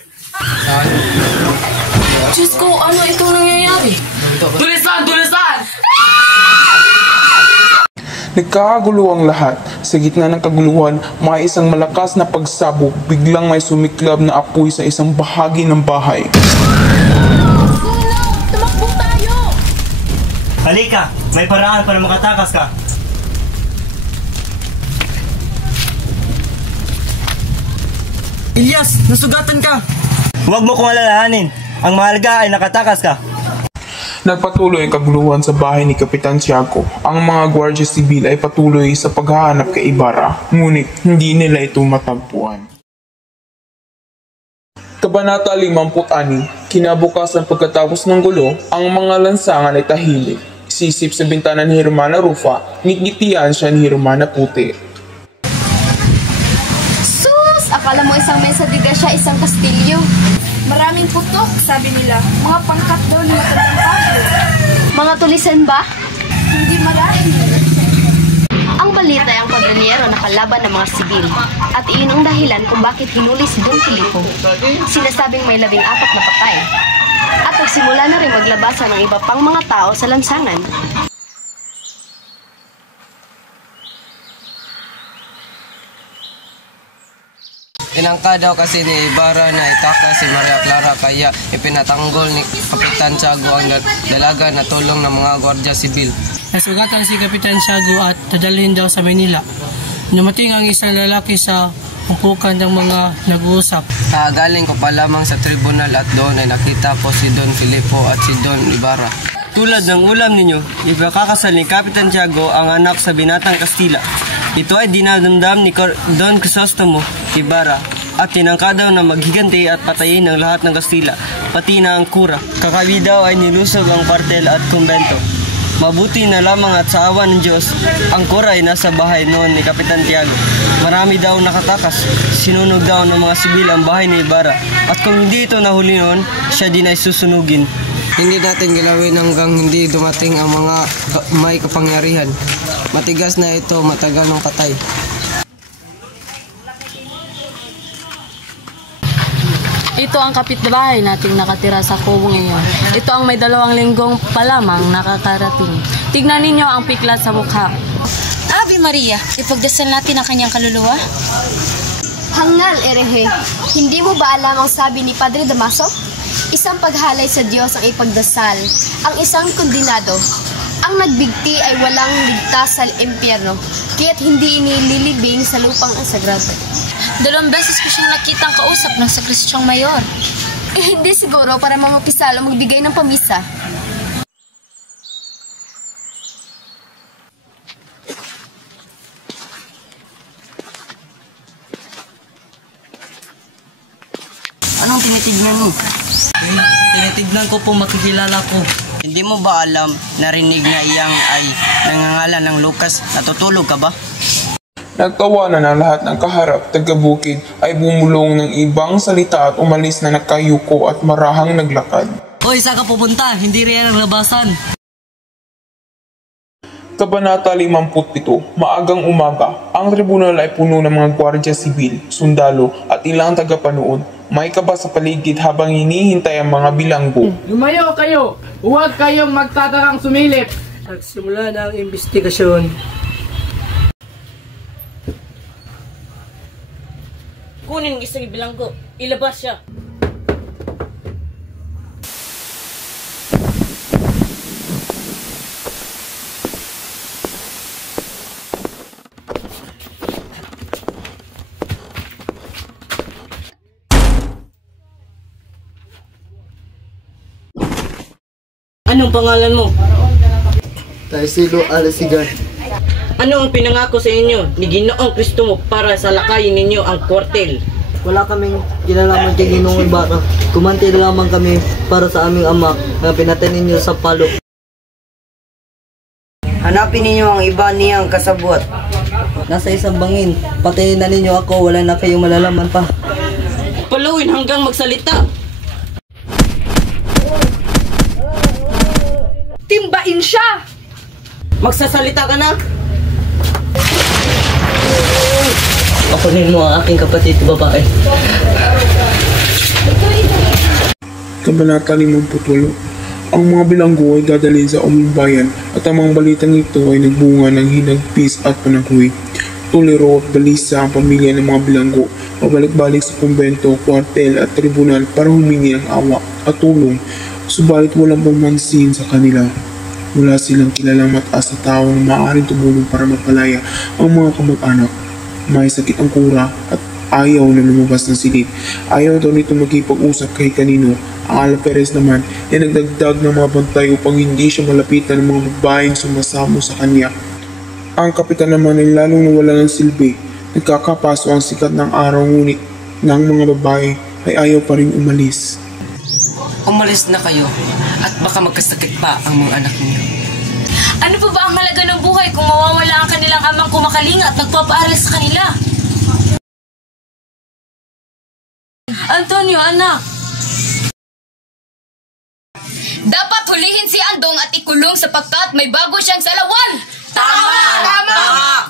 Diyos ko, ano itong nangyayari? Tulisan! Tulisan! Nagkakagulo ang lahat. Sa gitna ng kaguluhan, may isang malakas na pagsabog. Biglang may sumiklab na apoy sa isang bahagi ng bahay. Tumakbo tayo! Halika, may paraan para makatakas ka. Ilyas, nasugatan ka! Huwag mo kong alalahanin. Ang mahalaga ay nakatakas ka. Nagpatuloy ang kaguluhan sa bahay ni Kapitan Tiago. Ang mga Guardia Civil ay patuloy sa paghahanap kay Ibarra, ngunit hindi nila ito matagpuan. Kabanata 56. Kinabukasan pagkatapos ng gulo, ang mga lansangan ay tahimik. Sisip sa bintana ni Hermana Rufa, ngit-ngitian siya ni Hermana Puti. Sus! Akala mo isang mesa di siya isang kastilyo. Maraming putok, sabi nila. Mga pangkat daw ni Matandang Pablo. Mga tulisan ba? Hindi marami. Ang balita ay ang padronyero nakalaban ng mga sibil at iyon ang dahilan kung bakit hinuli si Don Filipo. Sinasabing may 14 na patay at nagsimula na rin maglabasan ng iba pang mga tao sa lansangan. Tinangka daw kasi ni Ibarra na itaka si Maria Clara kaya ipinatanggol ni Kapitan Tiago ang dalaga na tulong ng mga Guardia Civil. Nasugatan si Kapitan Tiago at dadalhin daw sa Manila. Dumating ang isang lalaki sa umpukan ng mga nag-uusap. Galing ko pa lamang sa tribunal at doon ay nakita ko si Don Filipo at si Don Ibarra. Tulad ng ulam ninyo, ipakakasal ni Kapitan Tiago ang anak sa binatang Kastila. Ito ay dinadamdam ni Don Crisostomo Ibarra at tinangka daw na maghiganti at patayin ang lahat ng Kastila, pati na ang kura. Kakabi daw ay nilusog ang kwartel at kumbento. Mabuti na lamang at sa awa ng Diyos, ang kura ay nasa bahay noon ni Kapitan Tiago. Marami daw nakatakas, sinunog daw ng mga sibil ang bahay ni Ibarra. At kung hindi ito nahuli noon, siya din ay susunugin. Hindi natin gilawin hanggang hindi dumating ang mga may kapangyarihan. Matigas na ito, matagal ng patay. Ito ang kapitbahay nating nakatira sa kubo ngayon. Ito ang may 2 linggong pa lamang nakakarating. Tignan ninyo ang piklat sa mukha. Ave Maria, ipagdasal natin ang kanyang kaluluwa. Hangal, erehe. Hindi mo ba alam ang sabi ni Padre Damaso? Isang paghalay sa Diyos ang ipagdasal. Ang isang kondinado. Ang nagbigti ay walang ligtas sa impyerno, kaya't hindi inililibing sa lupang ang sagrado. 2 beses ko siyang nakitang kausap ng sakristyang mayor. Hindi siguro para mamapisal o magbigay ng pamisa. Anong tinitignan mo? Tinitignan ko po makikilala ko. Hindi mo ba alam, narinig na iyang ay nangangalan ng Lucas? Natutulog ka ba? Nagtawanan ang lahat ng kaharap, taga-bukid ay bumulong ng ibang salita at umalis na nakayuko at marahang naglakad. Hoy, saan ka pupunta? Hindi riyan ang labasan. Kabanata 57, maagang umaga, ang tribunal ay puno ng mga gwardiya sibil, sundalo at ilang tagapanood. May kaba sa paligid habang hinihintay ang mga bilanggo. Lumayo kayo! Huwag kayong magtatakang sumilip! Nagsimula na ang investigasyon. Kunin ang isang bilanggo. Ilabas siya. Anong pangalan mo? Tarsilo Alasigan. Ano ang pinangako sa inyo ni Ginoong Kristo mo para salakayin ninyo ang kwartel? Wala kaming kinalaman kay Ginoong Ibarra. Kumanti lamang kami para sa aming ama na pinatay ninyo sa palo. Hanapin ninyo ang iba niyang kasabwat. Nasa isang bangin. Patayin na ninyo ako. Wala na kayong malalaman pa. Paluin hanggang magsalita. Timbain siya! Magsasalita ka na? Akunin mo ang aking kapatid babae. Kabanata 58, ang mga bilanggo ay dadalhin sa umbayan at ang mga balitang ito ay nagbunga ng hinagpis at panakwi. Tuliro at balisa ang pamilya ng mga bilanggo, pabalik-balik sa kumbento, kwartel at tribunal para humingi ng awa at tulong. Subalit walang pamansin sa kanila. Wala silang kilalang mataas na tao na maaaring tumulong para mapalaya ang mga kamag-anak. May sakit ang kura at ayaw na lumabas ng silid. Ayaw daw nito magkipag-usap kahit kanino. Ang Ala Perez naman ay nagdagdag ng mga bantay upang hindi siya malapitan ng mga babaeng sumasamo sa kanya. Ang kapitan naman ay lalong nawala ng silbi. Nagkakapaso ang sikat ng araw ngunit ng mga babae ay ayaw pa rin umalis. Umalis na kayo at baka magkasakit pa ang mga anak niyo. Ano pa ba ang halaga ng buhay kung mawawala ang kanilang amang kumakalinga at nagpapaaral sa kanila? Antonio, anak! Dapat hulihin si Andong at ikulong sapagkat may bago siyang salawan! Tama! Tama!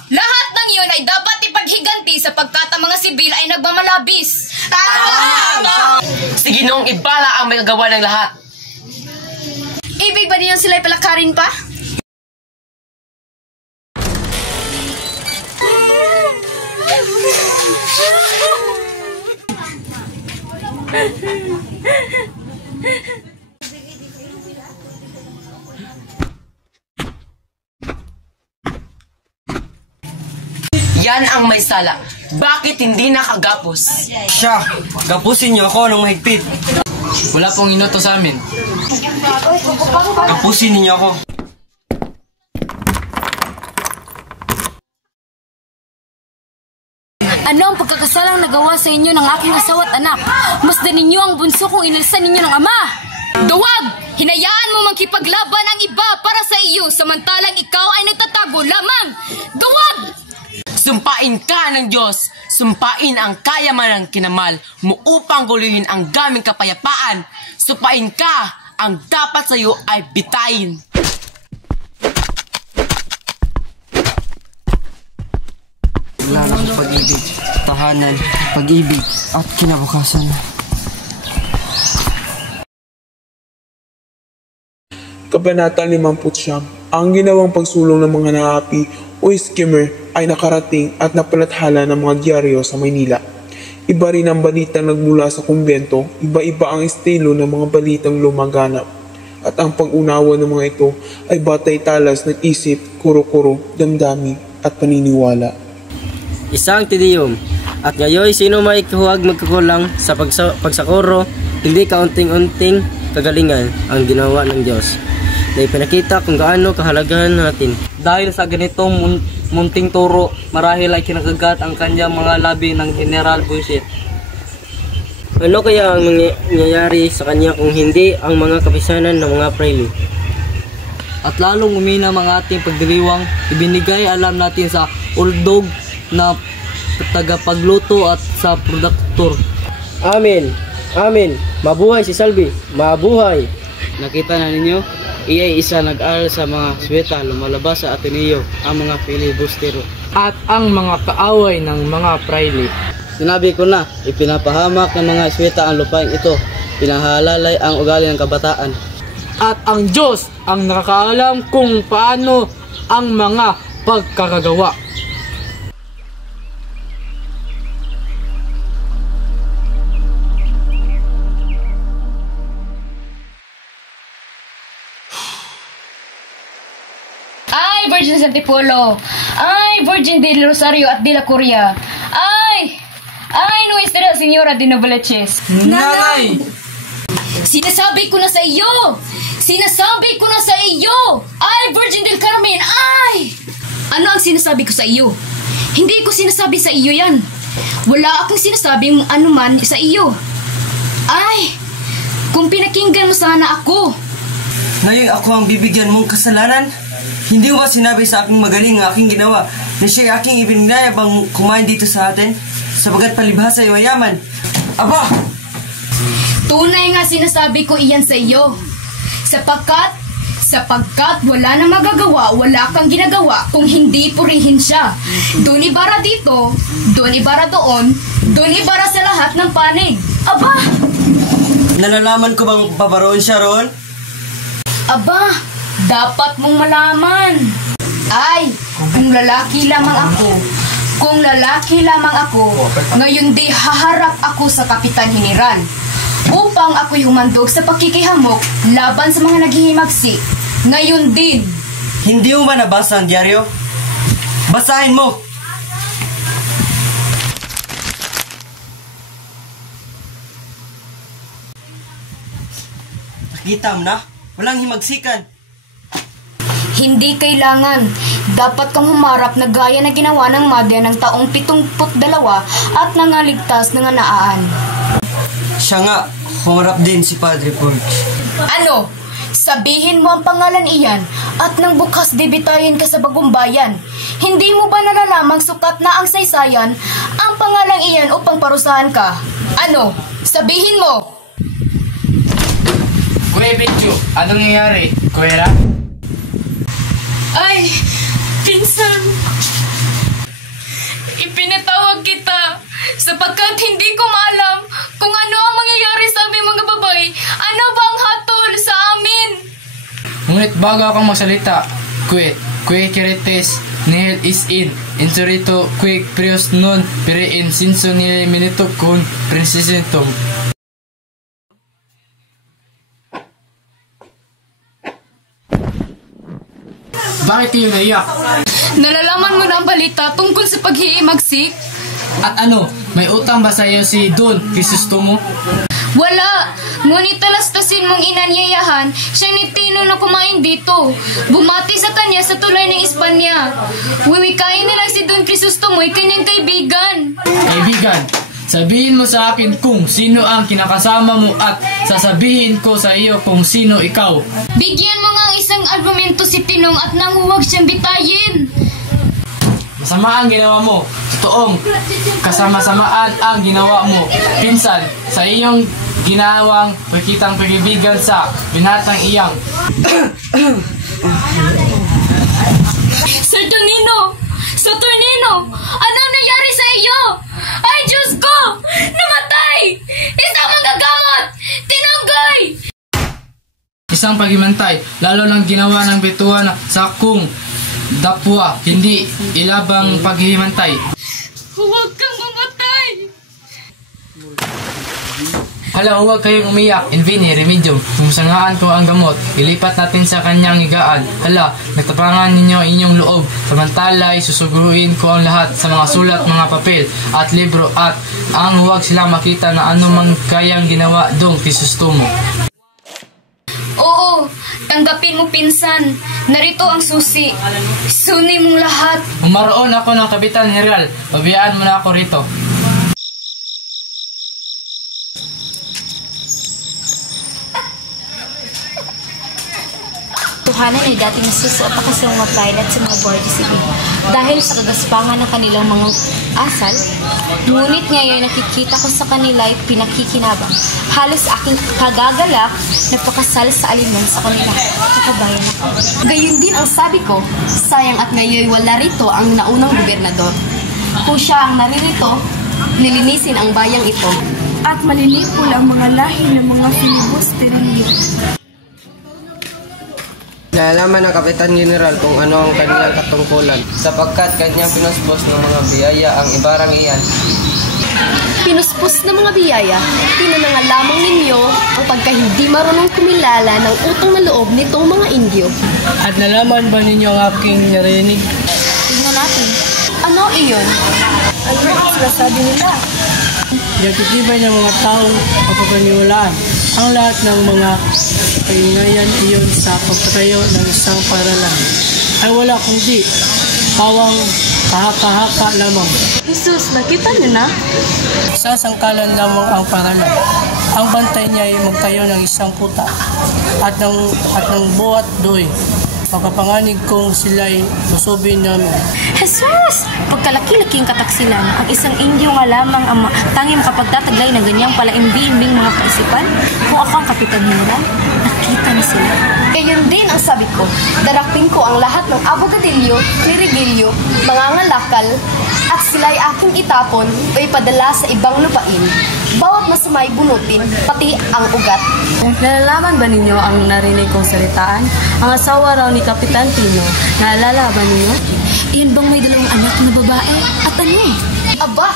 Lahat ng iyon ay dapat ipaghiganti sapagkat ang mga sibil ay nagmamalabis! Tama! Si Ginoong Ibarra ang may kagawa ng lahat. Ibig ba niyan sila'y palakarin pa? Yan ang may sala. Bakit hindi nakagapos? Siya! Gapusin niyo ako ng mahigpit. Wala pong inuto sa amin. Gapusin niyo ako. Ano ang pagkakasalang nagawa sa inyo ng aking asawa at anak? Masdan ninyo ang bunso kung inalisan ninyo ng ama! Duwag! Hinayaan mo magkipaglaban ang iba para sa iyo samantalang ikaw ay nagtatago lamang! Duwag! Sumpain ka ng Diyos. Sumpain ang kayaman ng kinamal mo upang guluhin ang gaming kapayapaan. Sumpain ka. Ang dapat sa iyo ay bitayin. Lalang pag-ibig, tahanan, pag-ibig at kinabukasan. Kabanata 59, ang ginawang pagsulong ng mga naapi o skimmer ay nakarating at napalathala ng mga diaryo sa Maynila. Iba rin ang balitang nagmula sa kumbento, iba-iba ang estilo ng mga balitang lumaganap. At ang pag-unawa ng mga ito ay batay talas ng isip, kuro-kuro, damdami at paniniwala. Isang tidiyom. At ngayon, sino may huwag magkakulang sa pagsakuro, hindi kaunting-unting kagalingan ang ginawa ng Diyos. Na ipinakita kung gaano kahalagahan natin. Dahil sa ganitong munting turo, marahil ay kinakagat ang kanyang mga labi ng General Buisit. Ano kaya ang mangyayari sa kanya kung hindi ang mga kapisanan ng mga prayle? at lalong uminam ang ating pagdiriwang ibinigay alam natin sa uldog na tagapagluto at sa produktor. Amen. Amen. Mabuhay si Salvi. Mabuhay. Nakita na ninyo, iya'y isa nag-aral sa mga sweta, lumalabas sa Ateneo ang mga filibustero at ang mga kaaway ng mga praile. Sinabi ko na, ipinapahamak ng mga sweta ang lupain ito, pinahalalay ang ugali ng kabataan. At ang Diyos ang nakakaalam kung paano ang mga pagkakagawa. Ay, Virgin Santipolo! Ay, Virgin de Rosario at de la Coria! Ay, Nuestra Señora de Noveleches! Nanay! Sinasabi ko na sa iyo! Sinasabi ko na sa iyo! Ay, Virgin del Carmen! Ay! Ano ang sinasabi ko sa iyo? Hindi ko sinasabi sa iyo yan. Wala akong sinasabing anuman sa iyo. Ay! Kung pinakinggan mo sana ako. Ngayon ako ang bibigyan mong kasalanan? Hindi mo ba sinabi sa aking magaling ang aking ginawa na siya'y aking ibinayab ang kumain dito sa atin? Sabagat palibhasa ay mayaman. Aba! Tunay nga sinasabi ko iyan sa iyo. Sapagkat wala na magagawa, wala kang ginagawa kung hindi purihin siya. Doon ibara dito, doon ibara doon, doon ibara sa lahat ng panig. Aba! Nalalaman ko bang pabaroon siya roon? Aba! Dapat mong malaman. Ay, kung lalaki lamang ako, ngayon di haharap ako sa Kapitan General upang ako'y humandog sa pakikihamok laban sa mga naghihimagsik. Ngayon din. Hindi mo ba nabasa ang dyaryo? Basahin mo! Nakita mo na? Walang himagsikan. Hindi kailangan. Dapat kang humarap na gaya na ginawa ng madre ng taong 72 at nangaligtas ng anaan. Siya nga, humarap din si Padre Porch. Ano? Sabihin mo ang pangalan iyan at nang bukas debitayin ka sa bagong bayan. Hindi mo ba nalalamang sukat na ang saysayan ang pangalan iyan upang parusahan ka? Ano? Sabihin mo! Kuya Benjo, anong nangyayari? Kuya? Ay, pinsan. Ipinatawag kita sapagkat hindi ko maalam kung ano ang mangyayari sa aming mga babae. Ano ba ang hatol sa amin? Ngunit bago akong magsalita, Kuya Quirites, nihil is in, insurito quick prius non, pere in sinso nihil minuto kun prinsesitum. Bakit kayo naiyak? Nalalaman mo na ang balita tungkol sa paghihimagsik? At ano, may utang ba sa iyo si Don Crisostomo? Wala! Ngunit talastasin mong inanyayahan siyang ni Tino na kumain dito. Bumati sa kanya sa tulay ng Espanya. Wiwikain nila si Don Crisostomo ay kanyang kaibigan. Kaibigan, sabihin mo sa akin kung sino ang kinakasama mo at sasabihin ko sa iyo kung sino ikaw. Bigyan mo nga isang argumento si Tinong at nang huwag siyang bitayin. Masama ang ginawa mo. Totoong kasama-samaan ang ginawa mo. Pinsan, sa iyong ginawang pagkitang pag-ibigan sa binatang iyang. Saturnino! Ano nangyari sa iyo? Ay, Diyos ko! Namatay! Isang manggagamot! Tinanggay! Isang pagimantay, lalo lang ginawa ng bituan sa kung dapwa, hindi ilabang paghihimantay. Huwag kang mamatay! Hala, huwag kayong umiyak. Invini, remedium. Kung sangaan ko ang gamot, ilipat natin sa kanyang higaan. Hala, nagtapangan ninyo inyong loob. Samantalay, susuguruin ko ang lahat sa mga sulat, mga papel, at libro, at ang huwag silang makita na anumang kayang ginawa dong Crisostomo. Oo, tanggapin mo pinsan. Narito ang susi. Suni mong lahat. Umaroon ako ng Kapitan General. Pabiyaan mo na ako rito. katotohanan ay dating nasusuot ako sa mga pride at sa mga Guardia Civil dahil sa kagaspangan ng kanilang mga asal. Ngunit ngayon nakikita ko sa kanila ay pinakikinabang. Halos aking kagagalak na pakasal sa alinman sa kanila. Kakabayan ako. Gayun din ang sabi ko, sayang at ngayon wala rito ang naunang gobernador. Kung siya ang naririto, nilinisin ang bayang ito. At malinipol ang mga lahi ng mga filibusterilyo. Nalaman ng Kapitan General kung ano ang kanilang katungkulan sapagkat kanyang pinuspos ng mga biyaya ang ibarang iyan. Pinuspos ng mga biyaya, pinananga lamang ninyo ang pagkahindi marunong kumilala ng utang na loob nitong mga Indyo. At nalaman ba ninyo ang aking narinig? Tignan natin. Ano iyon? Ano ang sinasabi nila? Yakitibay ng mga taong mapapaniwalaan ang lahat ng mga kaingayan iyon sa pagpatayo ng isang paralan ay wala kundi pawang kahaka-haka lamang. Jesus, nakita niyo na? Sasangkalan lamang ang paralan. Ang bantay niya ay magtayo ng isang kuta at ng buhat doy. Pagkapanganig kong sila'y lusubin namin. Jesus! Pagkalaki-laking kataksilan, ang isang Indyo nga lamang ang tanging makapagtataglay ng ganyang palaimbi-imbing mga kaisipan. Kung ako ang Kapitan General, nakita ni sila. Gayon din ang sabi ko, darapin ko ang lahat ng abogadilyo, klirigilyo, mga ngalakal, at sila'y aking itapon o ipadala sa ibang lupain. Bawat masamay bunutin, pati ang ugat. Nalalaman ba ninyo ang narinig kong salitaan? Ang asawa raw ni Kapitan Tino. Naalala ba ninyo? Iyan bang may dalawang anak na babae? At ano? Aba,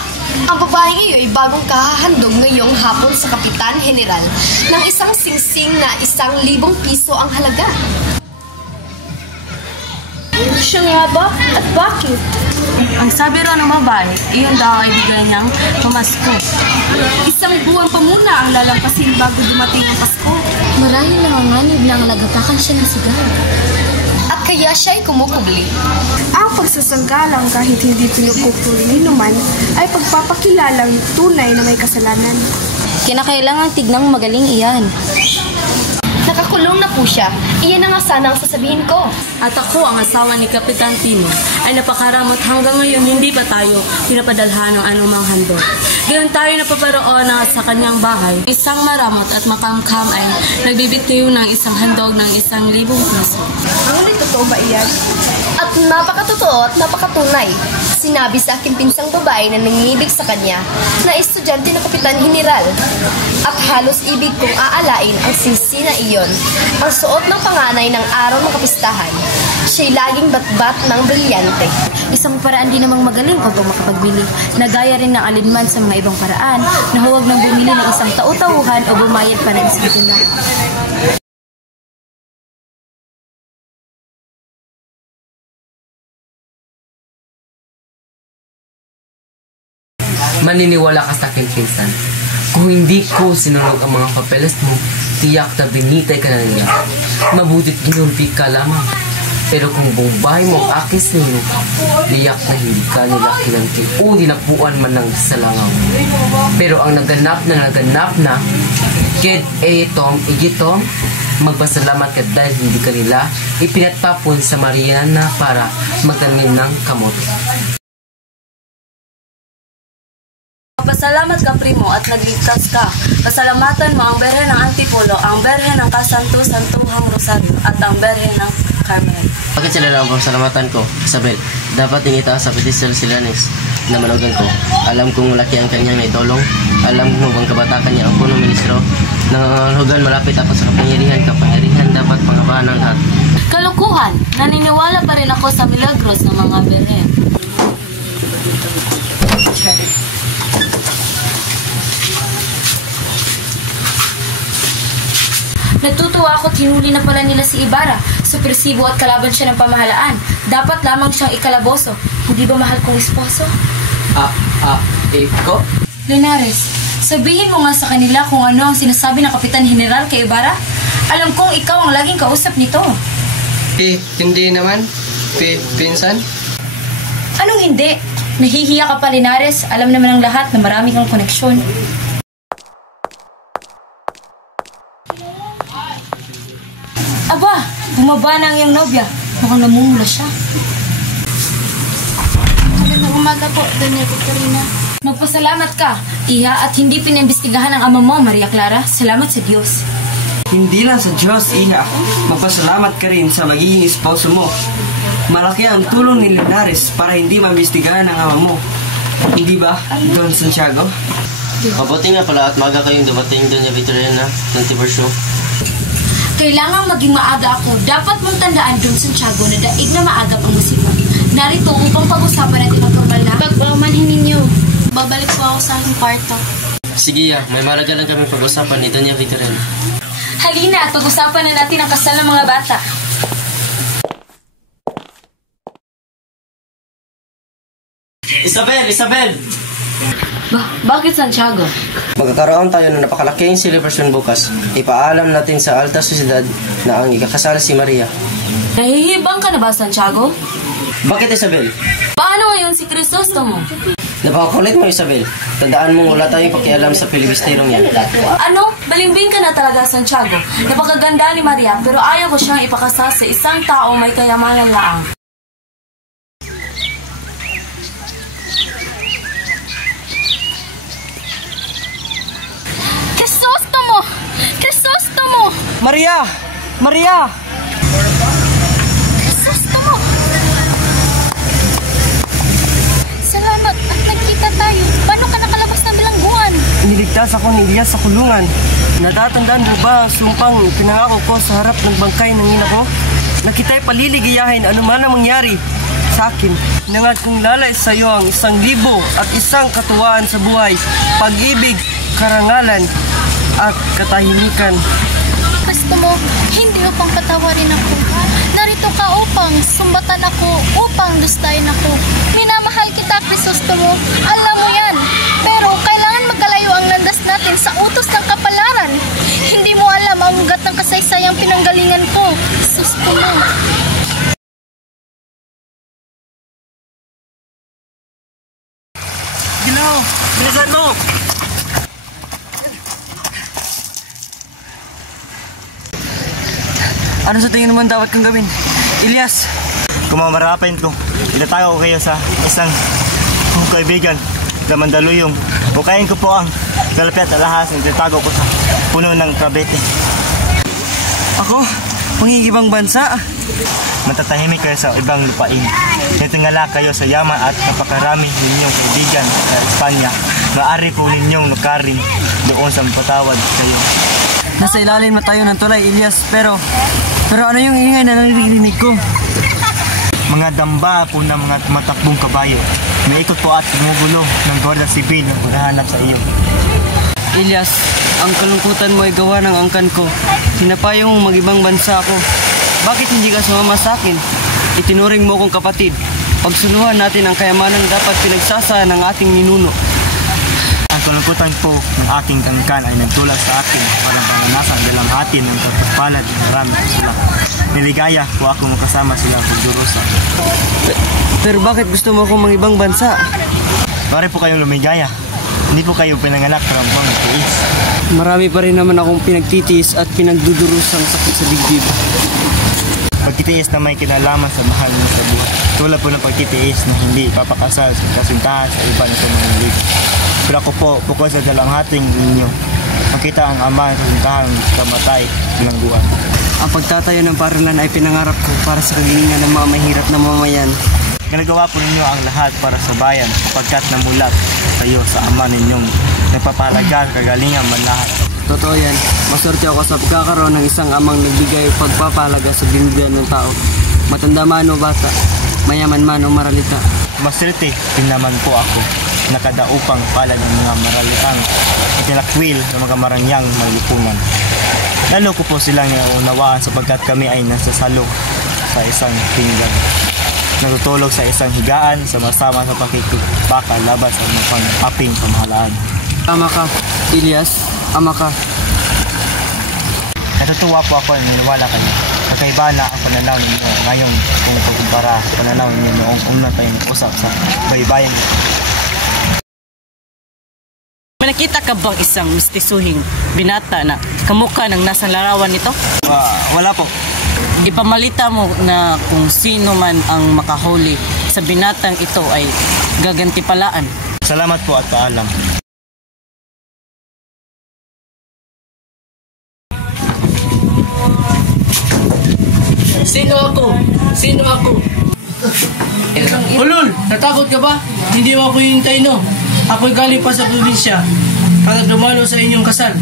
ang babaeng iyo ay bagong kahahandog ngayong hapon sa Kapitan General ng isang singsing na 1,000 piso ang halaga. Siya nga ba? At bakit? Ang sabi raw ng babae, iyon daw ay bigay niyang pamasko. 1 buwan pa muna ang lalampasin bago dumating ang Pasko. Marahil nanganganib na ang nagapakan siya ng sigaw. At kaya siya ay kumukubli. Ang pagsasanggalang kahit hindi pinupupuri ni naman ay pagpapakilalang tunay na may kasalanan. Kinakailangang tignang magaling iyan. Nakakulong na po siya. Iyan na nga sana ang sasabihin ko. At ako, ang asawa ni Kapitan Tino, ay napakaramot hanggang ngayon hindi pa tayo pinapadalhan ng anumang handog. Gayon tayo napaparoon na sa kanyang bahay. Isang maramot at makamkam ay nagbibitiw ng isang handog ng 1,000 piso. Ngunit totoo ba iyan? At napakatotoo at napakatunay. Sinabi sa aking pinsang babae na nangibig sa kanya na estudyante ng Kapitan General. At halos ibig kong aalain ang sisi na iyon. Ang suot ng panganay ng araw ng kapistahan. Siya'y laging batbat ng brilyante. Isang paraan din namang magaling upang makapagbili, na gaya rin ng alinman sa mga ibang paraan, na huwag nang bumili ng isang tau-tauhan o bumayad pa ng isang tinda. Maniniwala ka sa akin, pinsan. Kung hindi ko sinulog ang mga papeles mo, tiyak na binitay ka na nila. Mabutit ginulpi ka lamang. Pero kung buong bahay mo ang aking sinulog, tiyak na hindi ka nila kinanti o dinapuan man ng salangaw. Pero ang naganap na, ked Tom, igitom, magpasalamat ka dahil hindi ka nila ipinatapon sa Mariana para magtanim ng kamote. Pasalamat ka, primo, at nagligtas ka. Pasalamatan mo ang Berhen ng Antipolo, ang Berhen ng Kasanto-Santuhang Rosario, at ang Berhen ng Carmel. Bakit sila lang ang pasalamatan ko, Isabel? Dapat din itaas sa Pedicel Silanes na manugan ko. Alam kong malaki ang kanyang naitulong. Alam kong bang kabatakan niya ang punong ministro. Nangangalugan malapit ako sa kapangyarihan. Kapangyarihan dapat pangabahan ng lahat. Kalukuhan! Naniniwala pa rin ako sa milagros ng mga Berhen. Natutuwa ako't hinuli na pala nila si Ibarra. Supresibo at kalaban siya ng pamahalaan. Dapat lamang siyang ikalaboso. Hindi ba mahal kong esposo? Iko? Linares, sabihin mo nga sa kanila kung ano ang sinasabi ng Kapitan General kay Ibarra. Alam kong ikaw ang laging kausap nito. Hindi naman, pinsan. Anong hindi? Nahihiya ka pa, Linares. Alam naman ng lahat na marami kang koneksyon. Aba, Bumaba na ang iyong nobya. Mukhang namumula siya. Magandang umaga po, Doña Victorina. Magpasalamat ka, Iha, at hindi pinimbestigahan ng ama mo, Maria Clara. Salamat sa Diyos. Hindi lang sa Diyos, Iha. Magpasalamat ka rin sa magiging esposo mo. Malaki ang tulong ni Linares para hindi maimbestigahan ng ama mo. Hindi ba, Don Santiago? Mabuti nga pala at maaga kayong dumating, Doña Victorina, ng Tiburcio. Kailangang maging maaga ako. Dapat mong tandaan, Don Santiago, na daig na maaga pang masipag. Narito upang pag-usapan natin ang formal na Pagpamanhin ninyo. Babalik po ako sa aking kwarto. Sige ya, may malaga lang kami pag-usapan ni Doña Victorina. Halina at pag-usapan na natin ang kasal ng mga bata. Isabel! Bakit Santiago? Magkakaroon tayo ng napakalaking celebration bukas. Ipaalam natin sa alta sosyedad na ang ikakasal si Maria. Nahihibang ka na ba, Santiago? Bakit, Isabel? Paano ngayon si Crisostomo? Napakakulit mo, Isabel. Tandaan mo wala tayong pakialam sa pilibisterong yan. Ano? Balimbing ka na talaga, Santiago. Napakaganda ni Maria, pero ayaw ko siyang ipakasal sa isang taong may kayamanan laang. Crisostomo! Maria! Maria! Crisostomo! Salamat at nagkita tayo. Paano ka nakalabas ng bilangguan? Iniligtas ako ni Elias sa kulungan. Natatandaan mo ba ang sumpang pinangako ko sa harap ng bangkay ng ina ko? Na kita'y paliligayahin anuman ang mangyari sa akin. Nangad kong lalay sa iyo ang 1,000 at isang katuwaan sa buhay, pag-ibig, karangalan, at katahimikan. Gusto mo, hindi upang patawarin ako. Narito ka upang sumbatan ako, upang dustayin ako. Minamahal kita, Crisostomo. Alam mo yan. Pero kailangan magkalayo ang landas natin sa utos ng kapalaran. Hindi mo alam ang ugat ng kasaysayang pinanggalingan ko, Crisostomo. Ginaw! Bilisan mo! Ano sa tingin naman dapat kong gawin? Elias! Kung mamarapin ko, itatago ko kayo sa isang kaibigan na Mandaluyong. Bukayin ko po ang galapet at lahas na itatago ko sa puno ng Cavite. Ako? Pangingibang bansa? Matatahimik kayo sa ibang lupain. Natingala kayo sa yaman at napakarami ninyong kaibigan sa Espanya. Maaari po ninyong lukarin doon sa patawad kayo. Nasa ilalim na tayo ng tulay, Elias, pero ano yung ingay na naririnig ko? Mga damba po ng mga matakbong kabayo. Naikot po at gumugulo ng Guardia Civil na paghahanap sa iyo. Elias, ang kalungkutan mo ay gawa ng angkan ko. Sinapayo mong mag-ibang bansa ako. Bakit hindi ka sumama sa akin? Itinuring mo kong kapatid. Pagsuluhan natin ang kayamanan dapat pinagsasa ng ating ninuno. Ang kalungkutan po ng aking angkan ay nagtulak sa akin para pananasan dalang atin ng kapagpalad ng marami sila. Niligaya po ako makasama sila pagdurusa. Pero bakit gusto mo akong mag-ibang bansa? Pare po kayong lumigaya. Hindi po kayo pinanganak para pang nagtiis. Marami pa rin naman akong pinagtitiis at pinagdudurusang sakit sa dibdib. Pagtitiis na may kinalaman sa mahal mo sa buhay. Tulad po ng pagtitiis na hindi papakasal sa kasintahan sa iba na tumangilig. Pero ako po, bukod sa dalanghating ninyo, makita ang ama ng kasintahan sa kamatay bilangguan. Ang pagtatayo ng paralan ay pinangarap ko para sa kagalingan ng mga mahirap na mamayan. Ginagawa po ninyo ang lahat para sa bayan sapagkat namulat kayo sa ama ninyong nagpapahalaga kagalingan man lahat. Totoo yan. Maswerte ako sa pagkakaroon ng isang amang nagbigay pagpapahalaga sa binigyan ng tao. Matanda man o bata, mayaman man o maralita. Maswerte din naman po ako. Nakadaupang palag ng mga maralitang itinakwil ng mga marangyang malipunan. Lalo ko po silang naunawaan sapagkat kami ay nasasalo sa isang pinggan. Natutulog sa isang higaan, sama-sama sa pakikibaka laban sa mga pang-aping pamahalaan. Ama ka, Elias. Ama ka. Natutuwa po ako na niniwala kayo. Kakaiba na ang pananaw ninyo ngayon kung pagkumpara sa pananaw ninyo noong una tayong usap sa baybayin. May nakita ka bang isang mistisuhing binata na kamukha ng nasa larawan nito? Wala po. Ipamalita mo na kung sino man ang makahuli sa binatang ito ay gagantipalaan. Salamat po at paalam. Sino ako? Sino ako? Ulol, natakot ka ba? Hindi mo ako hintay, no? Ako'y galing pa sa probinsya para dumalo sa inyong kasal.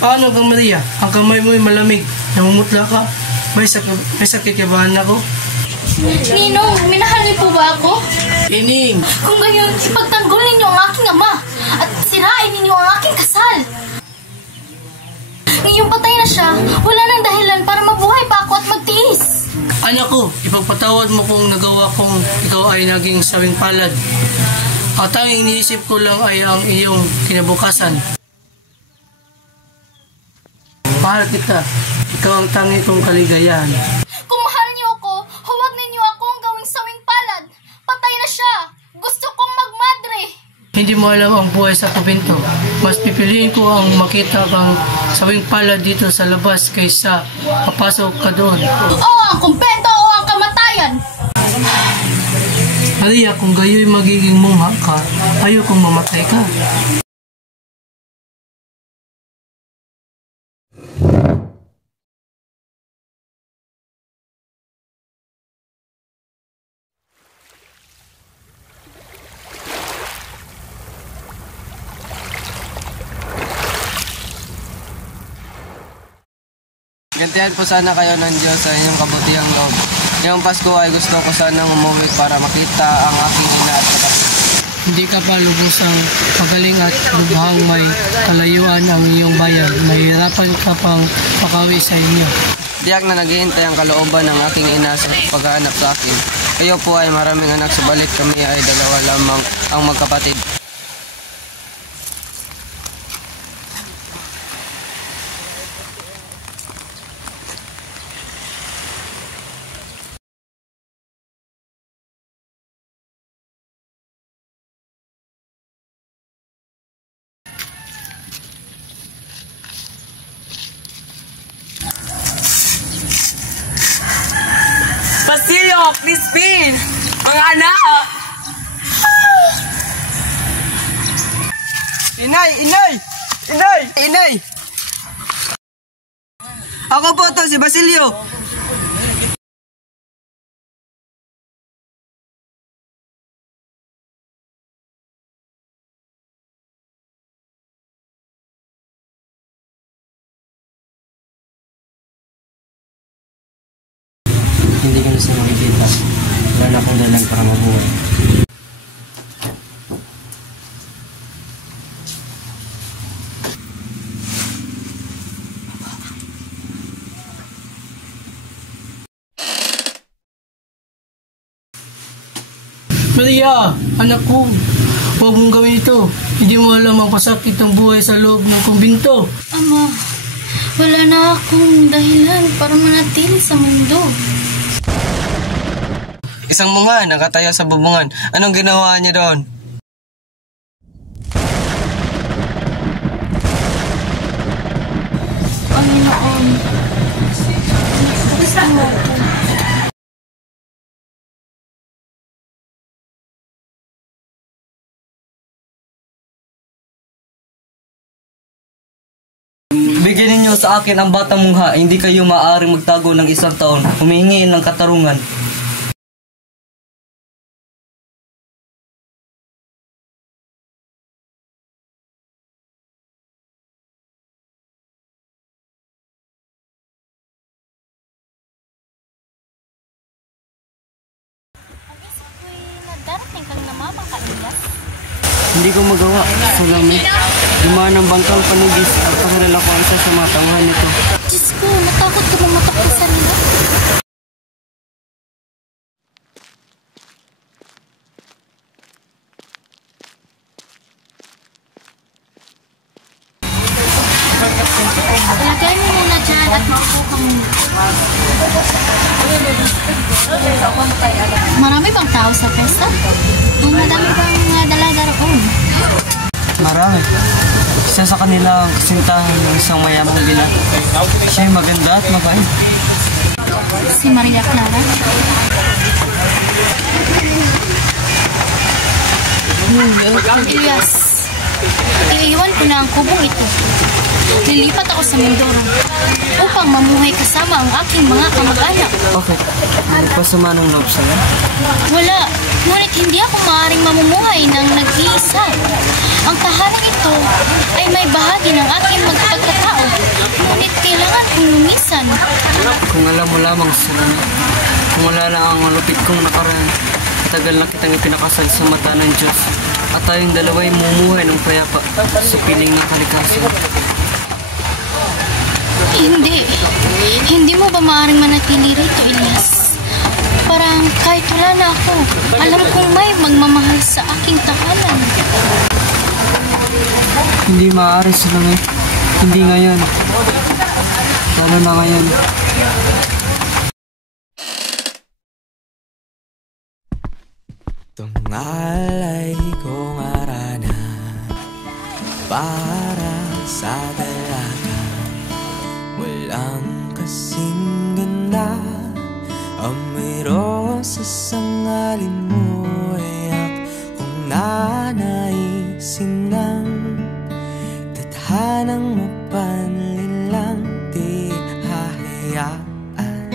Paano kang Maria? Ang kamay mo'y malamig. Namumutla ka? May sakit ka ba, anak ko? Ninong, minahal niyo po ba ako? Ining! Kung gayon, ipagtanggol ninyo ang aking ama at sirain ninyo ang aking kasal. Ngayong patay na siya, wala nang dahilan para mabuhay pa ako at magtiis. Anak ko, ipagpatawad mo kung nagawa kong ikaw ay naging sawing palad. At ang iniisip ko lang ay ang iyong kinabukasan. Mahal kita. Ikaw ang tangi kong kaligayahan. Kung mahal niyo ako, huwag ninyo akong gawing sawing palad. Patay na siya. Gusto kong magmadre. Hindi mo alam ang buhay sa kumpento. Mas pipiliin ko ang makita kang sawing palad dito sa labas kaysa papasok ka doon. O ang kumpento o ang kamatayan. Maria, kung gayo'y magiging mungha ka, ayokong mamatay ka. Gantihan po sana kayo ng Diyos sa inyong kabutihang loob. Ngayong Pasko ay gusto ko sanang umuwi para makita ang aking ina at kapatid. Hindi ka pa lubusang magaling at lubhang may kalayuan ang iyong bayan. Mahirapan ka pang pakawi sa inyo. Tiyak na naghihintay ang kalooban ng aking ina sa paghahanap sa akin. Kayo po ay maraming anak, subalit kami ay dalawa lamang ang magkapatid. Basilio, Crispin! Mga anak! Inay! Inay! Inay! Inay! Ako po to, si Basilio! Hindi ko na siya makikita. Wala na akong dalang para mabuhay. Maria, anak ko, huwag mong gawin ito. Hindi mo alam ang pasakit ng buhay sa loob ng kumbinto. Ama, wala na akong dahilan para manatili sa mundo. Isang mungha nakatayo sa bubungan. Anong ginawa niya doon? Panginoon, gusto mo ako. Bigyan ninyo sa akin ang batang mungha, hindi kayo maaaring magtago ng 1 taon. Humihingi ng katarungan. Darating kang namamangkaiyak. Hindi ko magawa. Sulami. Dumaan ang bangkang panugis at pakilala ko ang isa sa mga tanguhan nito. Diyos ko, natakot ka mamutok sa sarili. Ilagay mo muna dyan at maupo ka muna. Marami bang tao sa pesta? Madami bang dalaga roon? Marami. Isa sa kanila ang kasintahan ng isang mayamang bila. Siya'y maganda at mabait. Si Maria Clara? Elias, iiwan ko na ang kubong ito. Lilipat ako sa Mindoro upang mamuhay kasama ang aking mga kamag-anak. Bakit? May pasama ng loob sa'yo? Wala, ngunit hindi ako maaaring mamumuhay ng nag-iisa. Ang tahanang ito ay may bahagi ng aking magpagkatao, ngunit kailangan kong lumisan. Kung alam mo lamang sila, kung wala lang ang malupit kong nakaraan, tagal na kitang ipinakasal sa mata ng Diyos at tayong dalawa'y mumuhay ng payapa sa piling ng kalikasan. Hindi mo ba maaaring manatili rito, Elias? Parang kahit wala na ako, alam kong may magmamahal sa aking tahanan. Hindi maaari sila ngayon. Hindi ngayon. Lalo na ngayon. Tungalay kong arana para sa dalaga. Walang kasing ganda ang mayroon sa sangalin mo. Ayak kung nanaisin ng tadhanang mapanlilang di hahayaan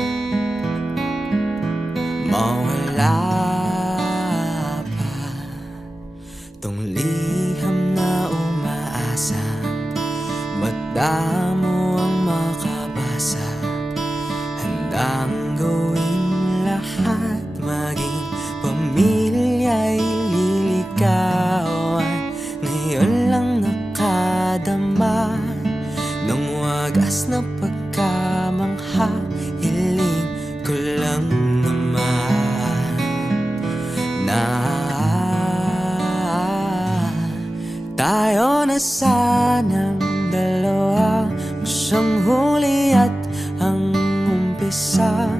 mawala pa tong liham na umaasa. Madamo ang makabasa, handang gawin lahat, maging pamilya'y liligawan. Ngayon lang nakadama ng wagas na pagkamangha. Hiling ko lang naman na tayo na sanang dalawa, siyang huli at ang umpisa.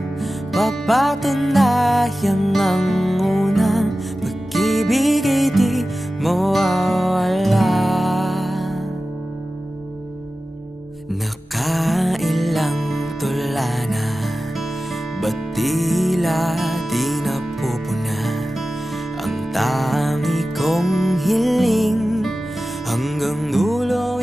Papatunayan ang unang pag-ibig ay di mawawala. Nakailang tula na, ba't tila di napupuna ang tangi kong hiling hanggang dulo